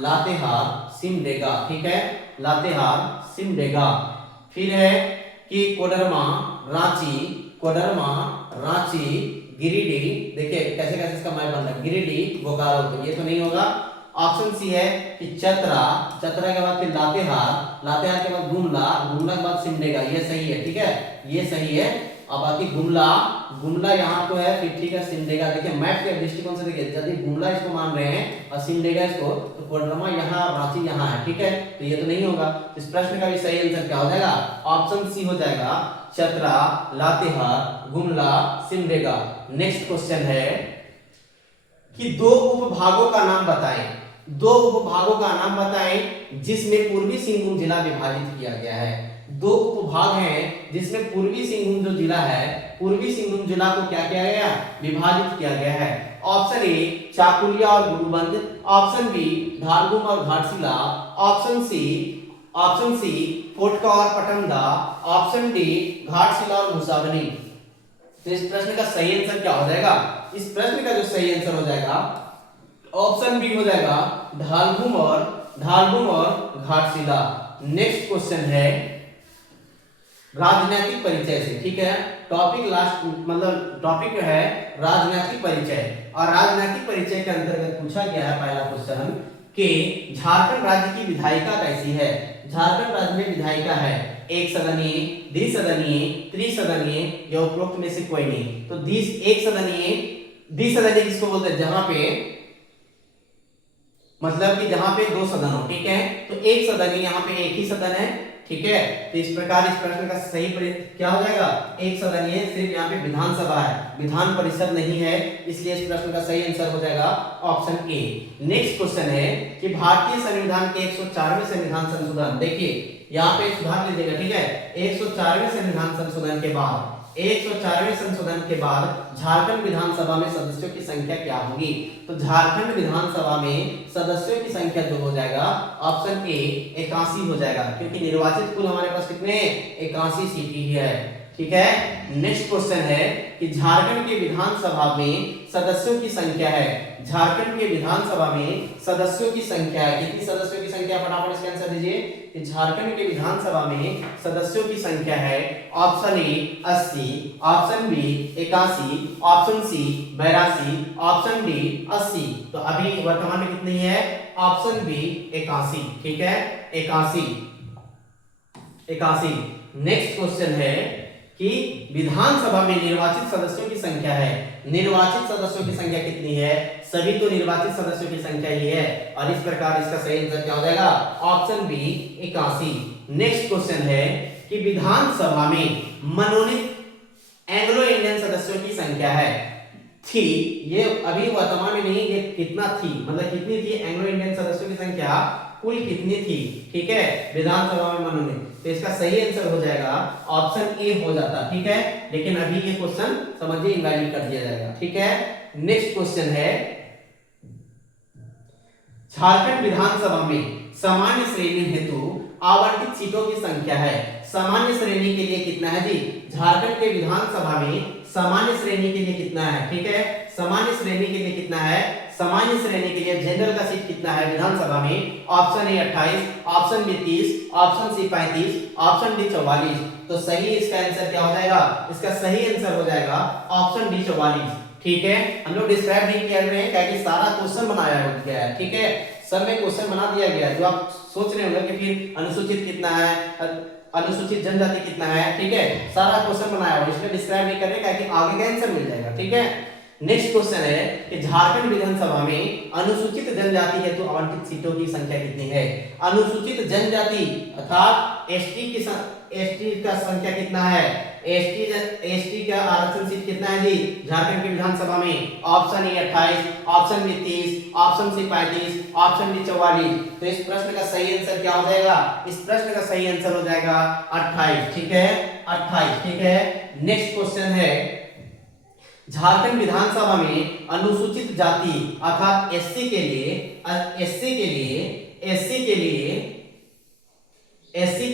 लातेहार, सिमडेगा, ठीक है, लातेहार, सिमडेगा। फिर है कि कोडरमा, रांची, कोडरमा, रांची, गिरिडीह, देखिए कैसे कैसे इसका मैप बन रहा है, गिरिडीह, बोकारो, तो ये तो नहीं होगा। ऑप्शन सी है कि चतरा, चतरा के बाद फिर लातेहार, लातेहार के बाद गुमला, गुमला के बाद सिमडेगा, ये सही है, ठीक है, ये सही है। अब बाकी गुमला, गुमला यहाँ तो है, फिर ठीक है सिमडेगा। देखिए मैप के दृष्टिकोण से देखिए यदि गुमला इसको मान रहे हैं और सिमडेगा इसको, तो कोडरमा यहाँ, रांची यहाँ है, ठीक है, तो ये तो नहीं होगा। इस प्रश्न का भी सही आंसर क्या हो जाएगा? ऑप्शन सी हो जाएगा, चतरा, लातेहार, गुमला, सिमडेगा। नेक्स्ट क्वेश्चन है कि दो उपभागों का नाम बताएं, दो उपभागों का नाम बताएं जिसमें पूर्वी सिंहभूम जिला विभाजित किया गया है। दो उपभाग हैं जिसमें पूर्वी सिंहभूम जो जिला है, पूर्वी सिंहभूम जिला को क्या किया गया? विभाजित किया गया है। ऑप्शन ए चाकुलिया और गुरुबंद, ऑप्शन बी धारगुम और घाटशिला, ऑप्शन सी पोटका और पटंगा, ऑप्शन डी घाटशिला और मुसाबनी। तो इस प्रश्न का सही आंसर क्या हो जाएगा? इस प्रश्न का जो सही आंसर हो जाएगा ऑप्शन बी हो जाएगा ढालगुम और घाटशिला। नेक्स्ट क्वेश्चन है राजनीतिक परिचय से, ठीक है, टॉपिक लास्ट मतलब टॉपिक है राजनीतिक परिचय, और राजनीतिक परिचय के अंतर्गत पूछा गया है पहला क्वेश्चन कि झारखंड राज्य की विधायिका कैसी है? झारखंड राज्य में विधायिका है एक सदनीय, द्विसदनीय, त्रिसदनीय या उपरोक्त में से कोई नहीं। तो एक सदनीय, द्विसदनीय किसको बोलते हैं? जहां पे मतलब कि जहां पे दो सदन हो, ठीक है, तो एक सदनीय, यहाँ पे एक ही सदन है, ठीक है, तो इस प्रकार इस प्रश्न का सही क्या हो जाएगा? एक सदनीय, सिर्फ यहाँ पे विधानसभा है, विधान परिषद नहीं है, इसलिए इस प्रश्न का सही आंसर हो जाएगा ऑप्शन ए। नेक्स्ट क्वेश्चन है कि भारतीय संविधान के 104वें संविधान संशोधन, देखिए यहाँ पे सुधार लीजिएगा, ठीक है, 104वें संविधान संशोधन के बाद 104वें संशोधन के बाद झारखंड विधानसभा में सदस्यों की संख्या क्या होगी? तो झारखंड विधानसभा में सदस्यों की संख्या जो हो जाएगा ऑप्शन ए 81 हो जाएगा, क्योंकि निर्वाचित कुल हमारे पास कितने 81 सीट ही है। ठीक है, नेक्स्ट क्वेश्चन है कि झारखंड के विधानसभा में सदस्यों की संख्या है, झारखंड के विधानसभा में सदस्यों की संख्या है, कितनी सदस्यों की संख्या, फटाफट इसका आंसर दीजिए कि झारखंड के विधानसभा में सदस्यों की संख्या है option A 80, option B 81, option C 82, option D 80। तो अभी वर्तमान में कितनी है, ऑप्शन बी 81। ठीक है, 81। नेक्स्ट क्वेश्चन है कि विधानसभा में निर्वाचित सदस्यों की संख्या है, निर्वाचित सदस्यों की संख्या कितनी है? सभी तो निर्वाचित सदस्यों की संख्या ही है, और इस प्रकार इसका सही आंसर क्या हो जाएगा, ऑप्शन बी 81। नेक्स्ट क्वेश्चन है कि विधानसभा में मनोनीत एंग्लो इंडियन सदस्यों की संख्या है थी, ये अभी वर्तमान में नहीं, ये कितना थी, मतलब कितनी थी एंग्लो इंडियन सदस्यों की संख्या, कुल कितनी थी? ठीक है, विधानसभा में मनोनीत, तो इसका सही आंसर हो जाएगा ऑप्शन ए हो जाता। ठीक है, लेकिन अभी ये क्वेश्चन समझिए इनवैलिड कर दिया जाएगा। ठीक है, नेक्स्ट क्वेश्चन है झारखंड विधानसभा में सामान्य श्रेणी हेतु आवंटित सीटों की संख्या है, सामान्य श्रेणी के लिए कितना है जी? झारखंड के विधानसभा में सामान्य श्रेणी के लिए कितना है? ठीक है, सामान्य श्रेणी के लिए कितना है? सामान्य श्रेणी के लिए जनरल का सीट कितना है विधानसभा में? Option A 28, option B 30, option C 35, option D 44। तो सही इसका आंसर क्या हो जाएगा? इसका सही आंसर हो जाएगा ऑप्शन डी 44। ठीक है, हम लोग डिस्क्राइब नहीं किया हुए हैं क्योंकि सारा क्वेश्चन बनाया गया है। ठीक है, सब में क्वेश्चन बना दिया गया है, जो आप सोच रहे होंगे कि फिर अनुसूचित कितना है, अनुसूचित जनजाति कितना है। ठीक है, सारा क्वेश्चन बनाया हुआ है, इसमें डिस्क्राइब नहीं कर रहे क्योंकि आगे का आंसर मिल जाएगा। ठीक है, नेक्स्ट क्वेश्चन है कि झारखंड विधानसभा में अनुसूचित जनजाति हेतु आवंटित सीटों की संख्या कितनी है? अनुसूचित जनजाति अर्थात एसटी का संख्या कितना है? एसटी का आरक्षण सीट कितना है जी झारखंड की विधानसभा में? Option A 28, option B 30, option C 35, option D 44। तो इस प्रश्न का सही आंसर क्या हो जाएगा? इस प्रश्न का सही आंसर हो जाएगा 28। ठीक है, 28। ठीक है, नेक्स्ट क्वेश्चन है झारखंड विधानसभा में अनुसूचित जाति अर्थात एससी के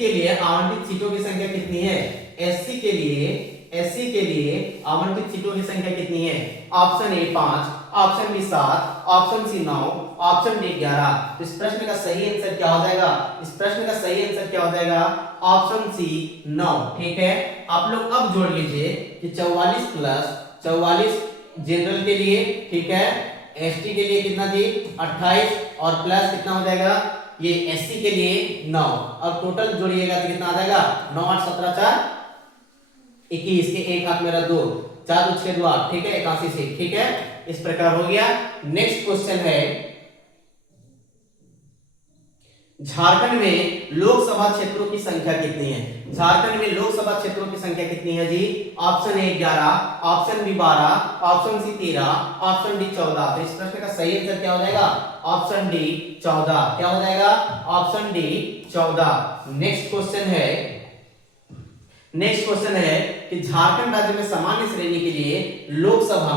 लिए आवंटित सीटों की संख्या कितनी है? एससी के लिए आवंटित सीटों की संख्या कितनी है? Option A 5, option B 7, option C 9, option D 11। तो इस प्रश्न का सही आंसर क्या हो जाएगा? इस प्रश्न का सही आंसर क्या हो जाएगा? Option C 9। ठीक है, आप लोग अब जोड़ लीजिए कि 44 प्लस 44 जनरल के लिए, ठीक है, एसटी के लिए कितना जी 28 और प्लस कितना हो जाएगा ये एससी के लिए 9। अब टोटल जोड़िएगा तो कितना आ जाएगा? 9 8 17 4 21 के एक हाथ में रख दो, 4 2 6 2 8। ठीक है, 81 से। ठीक है, इस प्रकार हो गया। नेक्स्ट क्वेश्चन है झारखंड में लोकसभा क्षेत्रों की संख्या कितनी है? झारखंड में लोकसभा क्षेत्रों की संख्या कितनी है जी? Option A 11, option B 12, option C 13, option D 14। तो इस प्रश्न का सही आंसर क्या हो जाएगा? Option D 14। क्या हो जाएगा? Option D 14। नेक्स्ट क्वेश्चन है कि झारखंड राज्य में सामान्य श्रेणी के लिए लोकसभा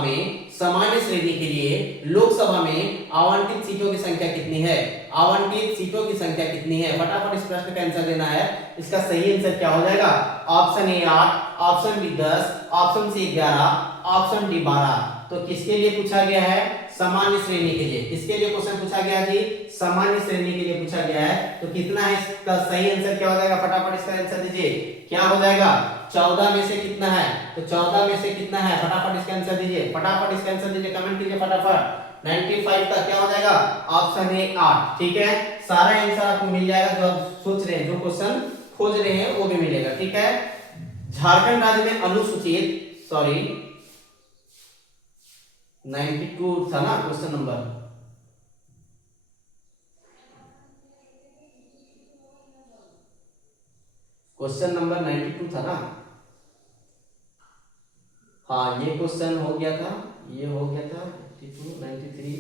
में आवंटित सीटों की संख्या कितनी है? आवंटित सीटों की संख्या कितनी है? फटाफट इस प्रश्न का आंसर देना है। इसका सही आंसर क्या हो जाएगा? Option A 8, option B 10, option C 11, option D 12। तो किसके लिए पूछा गया है? सामान्य श्रेणी के लिए। किसके लिए क्वेश्चन पूछा गया जी? सामान्य श्रेणी के लिए पूछा गया है। तो कितना है इसका सही आंसर क्या हो जाएगा? फटाफट इसका आंसर दीजिए। क्या हो जाएगा? 14 में से कितना है? तो 14 में से कितना है? फटाफट इसका आंसर दीजिए, फटाफट इसका आंसर दीजिए, कमेंट कीजिए फटाफट। 95 का क्या हो जाएगा? Option A 8। ठीक है, सारा आंसर आपको मिल जाएगा जो आप सोच रहे हैं, जो क्वेश्चन खोज रहे हैं वो भी मिलेगा। ठीक है, झारखंड राज्य में अनुसूचित 92 था ना क्वेश्चन नंबर? क्वेश्चन नंबर 92 था ना? हाँ, ये क्वेश्चन हो गया था, ये हो गया था 92 93।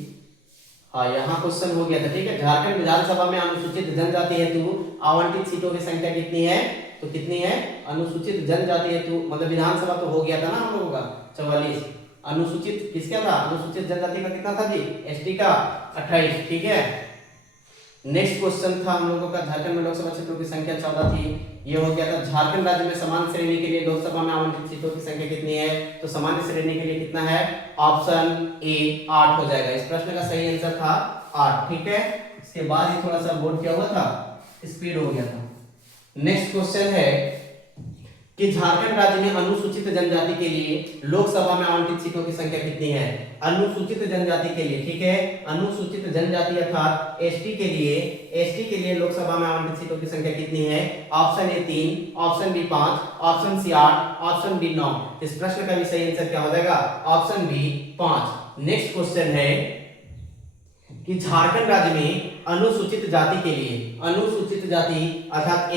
हाँ, यहाँ क्वेश्चन हो गया था। ठीक है, झारखंड विधानसभा में अनुसूचित जनजाति हेतु आवंटित सीटों की संख्या कितनी है? तो कितनी है, अनुसूचित जनजाति हेतु मतलब विधानसभा तो हो गया था ना हम लोगों का 44, अनुसूचित किसका था, अनुसूचित जनजाति का कितना था जी, एसटी का 28, ठीक है। नेक्स्ट क्वेश्चन था हम लोगों का, झारखंड में लोकसभा क्षेत्रों की संख्या 14 थी, ये हो गया था। झारखंड राज्य में समान श्रेणी के लिए लोकसभा में आवंटित सीटों की संख्या कितनी है, तो सामान्य श्रेणी के लिए कितना है, ऑप्शन ए 8 हो जाएगा। इस प्रश्न का सही आंसर था 8, ठीक है। इसके बाद ही थोड़ा सा बोर्ड क्या हुआ था, स्पीड हो गया था। नेक्स्ट क्वेश्चन है कि झारखंड राज्य में अनुसूचित जनजाति के लिए लोकसभा में आवंटित सीटों की संख्या कितनी है, अनुसूचित जनजाति के लिए, ठीक है, अनुसूचित जनजाति अर्थात एसटी के लिए लोकसभा में आवंटित सीटों की संख्या कितनी है, option A 3, option B 5, option C 8, option D 9। इस प्रश्न का भी सही आंसर क्या हो जाएगा, ऑप्शन बी 5। नेक्स्ट क्वेश्चन है कि झारखंड राज्य में अनुसूचित जाति के लिए, अनुसूचित जाति अर्थात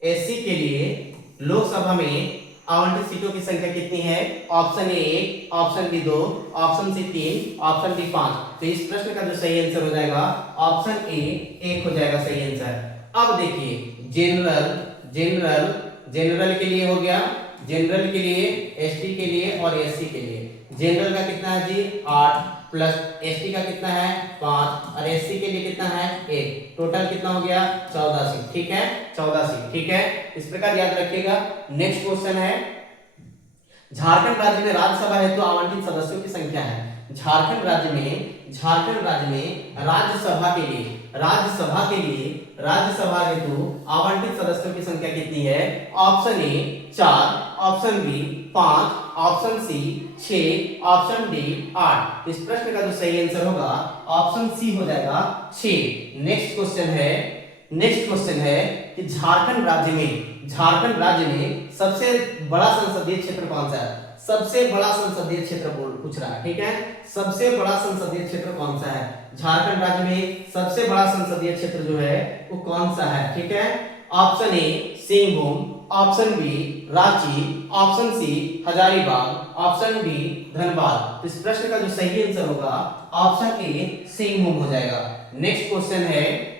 एससी के लिए लोकसभा में आवंटित सीटों की संख्या कितनी है, option A 1, option B 2, option C 3, option D 5। तो इस प्रश्न का जो सही आंसर हो जाएगा ऑप्शन ए 1 हो जाएगा सही आंसर। अब देखिए जनरल के लिए हो गया, जनरल के लिए, एसटी के लिए और एससी के लिए। जनरल का कितना है जी 8 प्लस एसटी का कितना है 5 और एससी के लिए कितना है 1, टोटल कितना हो गया 14 सीट, ठीक है, 14 सीट, ठीक है। इस प्रकार याद रखिएगा। नेक्स्ट क्वेश्चन है, झारखंड राज्य में राज्यसभा हेतु आवंटित सदस्यों की संख्या है। झारखंड राज्य में राज्यसभा हेतु आवंटित सदस्यों की संख्या कितनी है, option A 4, option B 5, option C 6, option D 8। इस प्रश्न का जो सही आंसर होगा ऑप्शन सी हो जाएगा 6। नेक्स्ट क्वेश्चन है कि झारखंड राज्य में सबसे बड़ा संसदीय क्षेत्र कौन सा है, सबसे बड़ा संसदीय क्षेत्र पूछ रहा है, ठीक है, सबसे बड़ा संसदीय क्षेत्र कौन सा है, झारखंड राज्य में सबसे बड़ा संसदीय क्षेत्र जो है वो कौन सा है, ठीक है। Option A Singhbhum, option B Ranchi, option C Hazaribagh, option D Dhanbad. इस प्रश्न का जो सही आंसर होगा ऑप्शन ए सिंहभूम हो जाएगा। नेक्स्ट क्वेश्चन है,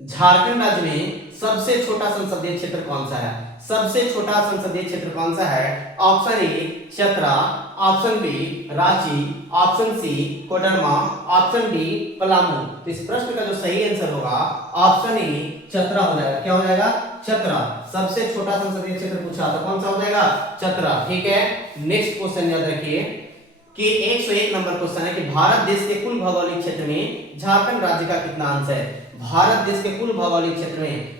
झारखंड राज्य में सबसे छोटा संसदीय क्षेत्र कौन सा है, सबसे छोटा संसदीय क्षेत्र कौन सा है, option A Chatra, option B Ranchi, option C Koderma, option D Palamu. तो इस प्रश्न का जो सही आंसर होगा ऑप्शन ए चतरा हो जाएगा। क्या हो जाएगा, चतरा। सबसे छोटा संसदीय क्षेत्र पूछा तो कौन सा हो जाएगा, चतरा, ठीक है। नेक्स्ट क्वेश्चन याद रखिए कि 101 नंबर क्वेश्चन है कि भारत देश के कुल भौगोलिक क्षेत्र में झारखंड राज्य का कितना अंश है। भारत देश के कुल भौगोलिक क्षेत्र में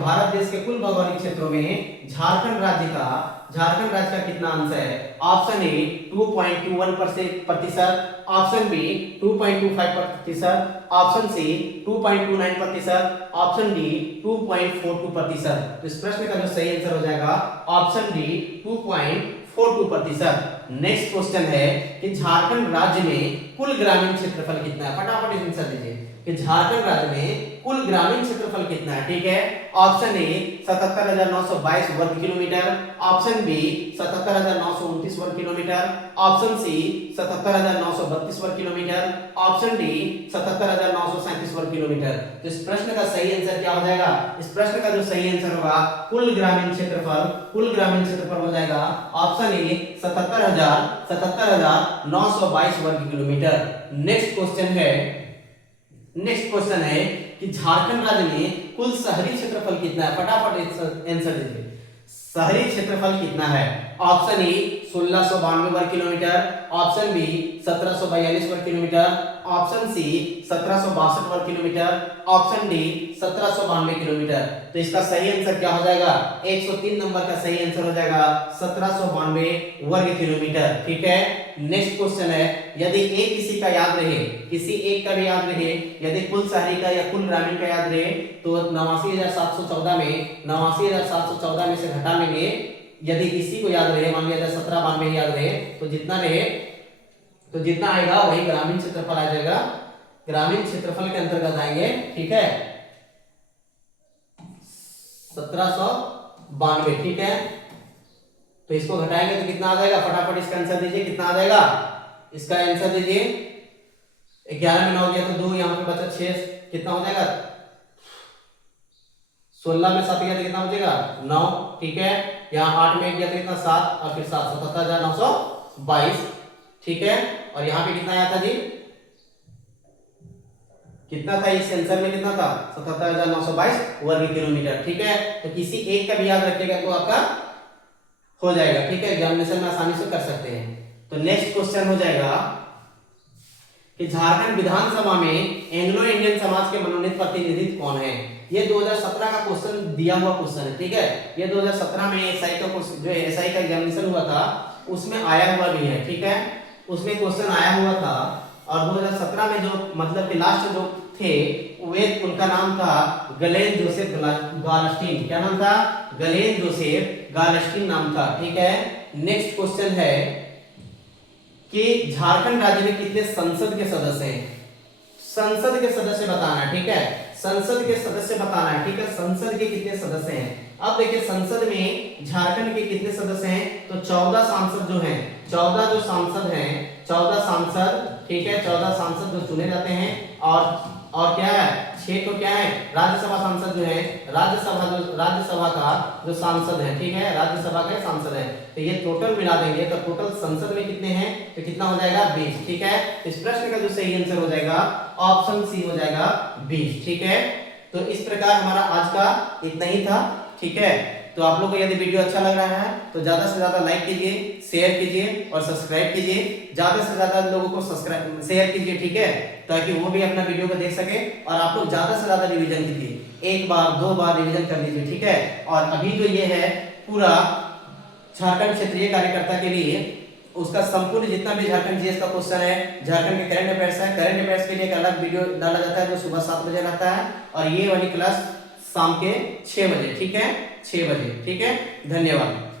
भारत देश के कुल भौगोलिक क्षेत्रों में झारखंड राज्य का कितना अंश है। Option A 2.21%, option B 2.25%, option C 2.29%, option D 2.42%। तो इस प्रश्न का जो सही आंसर हो जाएगा ऑप्शन डी 2.42%। नेक्स्ट क्वेश्चन है कि झारखंड राज्य में कुल ग्रामीण क्षेत्रफल कितना है, फटाफट आंसर दीजिए कि झारखंड राज्य में कुल ग्रामीण क्षेत्रफल कितना है, ठीक है। ऑप्शन ए 77,922 वर्ग किलोमीटर, ऑप्शन बी 77,929 वर्ग किलोमीटर, ऑप्शन सी 77,932 वर्ग किलोमीटर, ऑप्शन डी 77,937 वर्ग किलोमीटर। तो इस प्रश्न का सही आंसर क्या हो जाएगा, इस प्रश्न का जो सही आंसर होगा कुल ग्रामीण क्षेत्रफल हो जाएगा ऑप्शन ए 77,922 वर्ग किलोमीटर। नेक्स्ट क्वेश्चन है कि झारखंड राज्य में कुल शहरी क्षेत्रफल कितना है, फटाफट आंसर दीजिए। शहरी क्षेत्रफल कितना है, ऑप्शन ए 1692 वर्ग किलोमीटर, ऑप्शन बी 1742 वर्ग किलोमीटर, ऑप्शन सी 1762 वर्ग किलोमीटर, ऑप्शन डी 1792 किलोमीटर। तो इसका सही आंसर क्या हो जाएगा, 103 नंबर का सही आंसर हो जाएगा 1792 वर्ग किलोमीटर, ठीक है। नेक्स्ट क्वेश्चन है, यदि एक किसी का याद रहे, किसी एक का भी याद रहे, यदि कुल शहरी का या कुल ग्रामीण का याद रहे तो 89,714 में से घटा लेंगे। यदि किसी को याद रहे, मान लिया 1792 याद रहे तो जितना आएगा वही ग्रामीण क्षेत्रफल आ जाएगा, ग्रामीण क्षेत्रफल के अंतर्गत आएंगे, ठीक है, 1792, ठीक है। तो इसको घटाएंगे तो कितना आ जाएगा, फटाफट इसका आंसर दीजिए, कितना आ जाएगा, इसका आंसर दीजिए 11 में 9 गया तो 2, यहाँ पे बचा 6, कितना हो जाएगा 16 में 7 गया तो कितना बचेगा 9, ठीक है। यहाँ 8 में 1 गया तो कितना 7 और फिर 7, 77,922, ठीक है। और यहाँ पे कितना आया था जी, कितना था इस आंसर में, कितना था 77,922 वर्ग किलोमीटर, ठीक है। तो किसी एक का भी याद रखिएगा तो आपका हो जाएगा, ठीक है, एग्जामिनेशन में आसानी से कर सकते हैं। तो नेक्स्ट क्वेश्चन हो जाएगा कि झारखंड विधानसभा में एंग्लो इंडियन समाज के मनोनीत प्रतिनिधि कौन है। ये 2017 का क्वेश्चन दिया हुआ क्वेश्चन है, ठीक है। ये 2017 में एसआई का जो एसआई का एग्जामिनेशन हुआ था उसमें आया हुआ भी है, ठीक है, उसमें क्वेश्चन आया हुआ था। और 2017 में जो मतलब कि लास्ट जो थे वे, उनका नाम था गलेन जोसेफ गालस्टीन। क्या नाम था, गलेन जोसेफ गालस्टीन नाम था, ठीक है। नेक्स्ट क्वेश्चन है कि झारखंड राज्य में कितने संसद के सदस्य हैं, संसद के सदस्य बताना है, ठीक है, संसद के सदस्य बताना है, ठीक है, संसद के कितने सदस्य हैं। अब देखिए संसद में झारखंड के कितने सदस्य हैं, तो 14 सांसद जो हैं, 14 जो सांसद हैं, 14 सांसद, ठीक है, 14 सांसद जो चुने जाते हैं। और क्या है 6 तो क्या है राज्यसभा सांसद जो है, राज्यसभा का जो सांसद है, ठीक है, राज्यसभा के सांसद है। तो ये टोटल मिला देंगे तो टोटल संसद में कितने हैं, तो कितना हो जाएगा 20, ठीक है। इस प्रश्न का जो सही आंसर हो जाएगा ऑप्शन सी हो जाएगा 20, ठीक है। तो इस प्रकार हमारा आज का इतना ही था, ठीक है। तो आप लोग को यदि वीडियो अच्छा लग रहा है तो ज्यादा से ज्यादा लाइक कीजिए, शेयर कीजिए और सब्सक्राइब कीजिए, ज्यादा से ज्यादा लोगों को सब्सक्राइब शेयर कीजिए, ठीक है, ताकि वो भी अपना वीडियो को देख सके। और आप लोग ज्यादा से ज्यादा रिवीजन कीजिए, 1 बार 2 बार रिवीजन कर लीजिए, ठीक है। और अभी जो ये है पूरा झारखंड क्षेत्रीय कार्यकर्ता के लिए उसका संपूर्ण जितना भी झारखंड जीएस का क्वेश्चन है, झारखंड के करंट अफेयर्स है, करंट अफेयर्स के लिए एक अलग वीडियो डाला जाता है जो सुबह 7 बजे रहता है, और ये वाली क्लास शाम के 6 बजे, ठीक है, 6 बजे, ठीक है। धन्यवाद।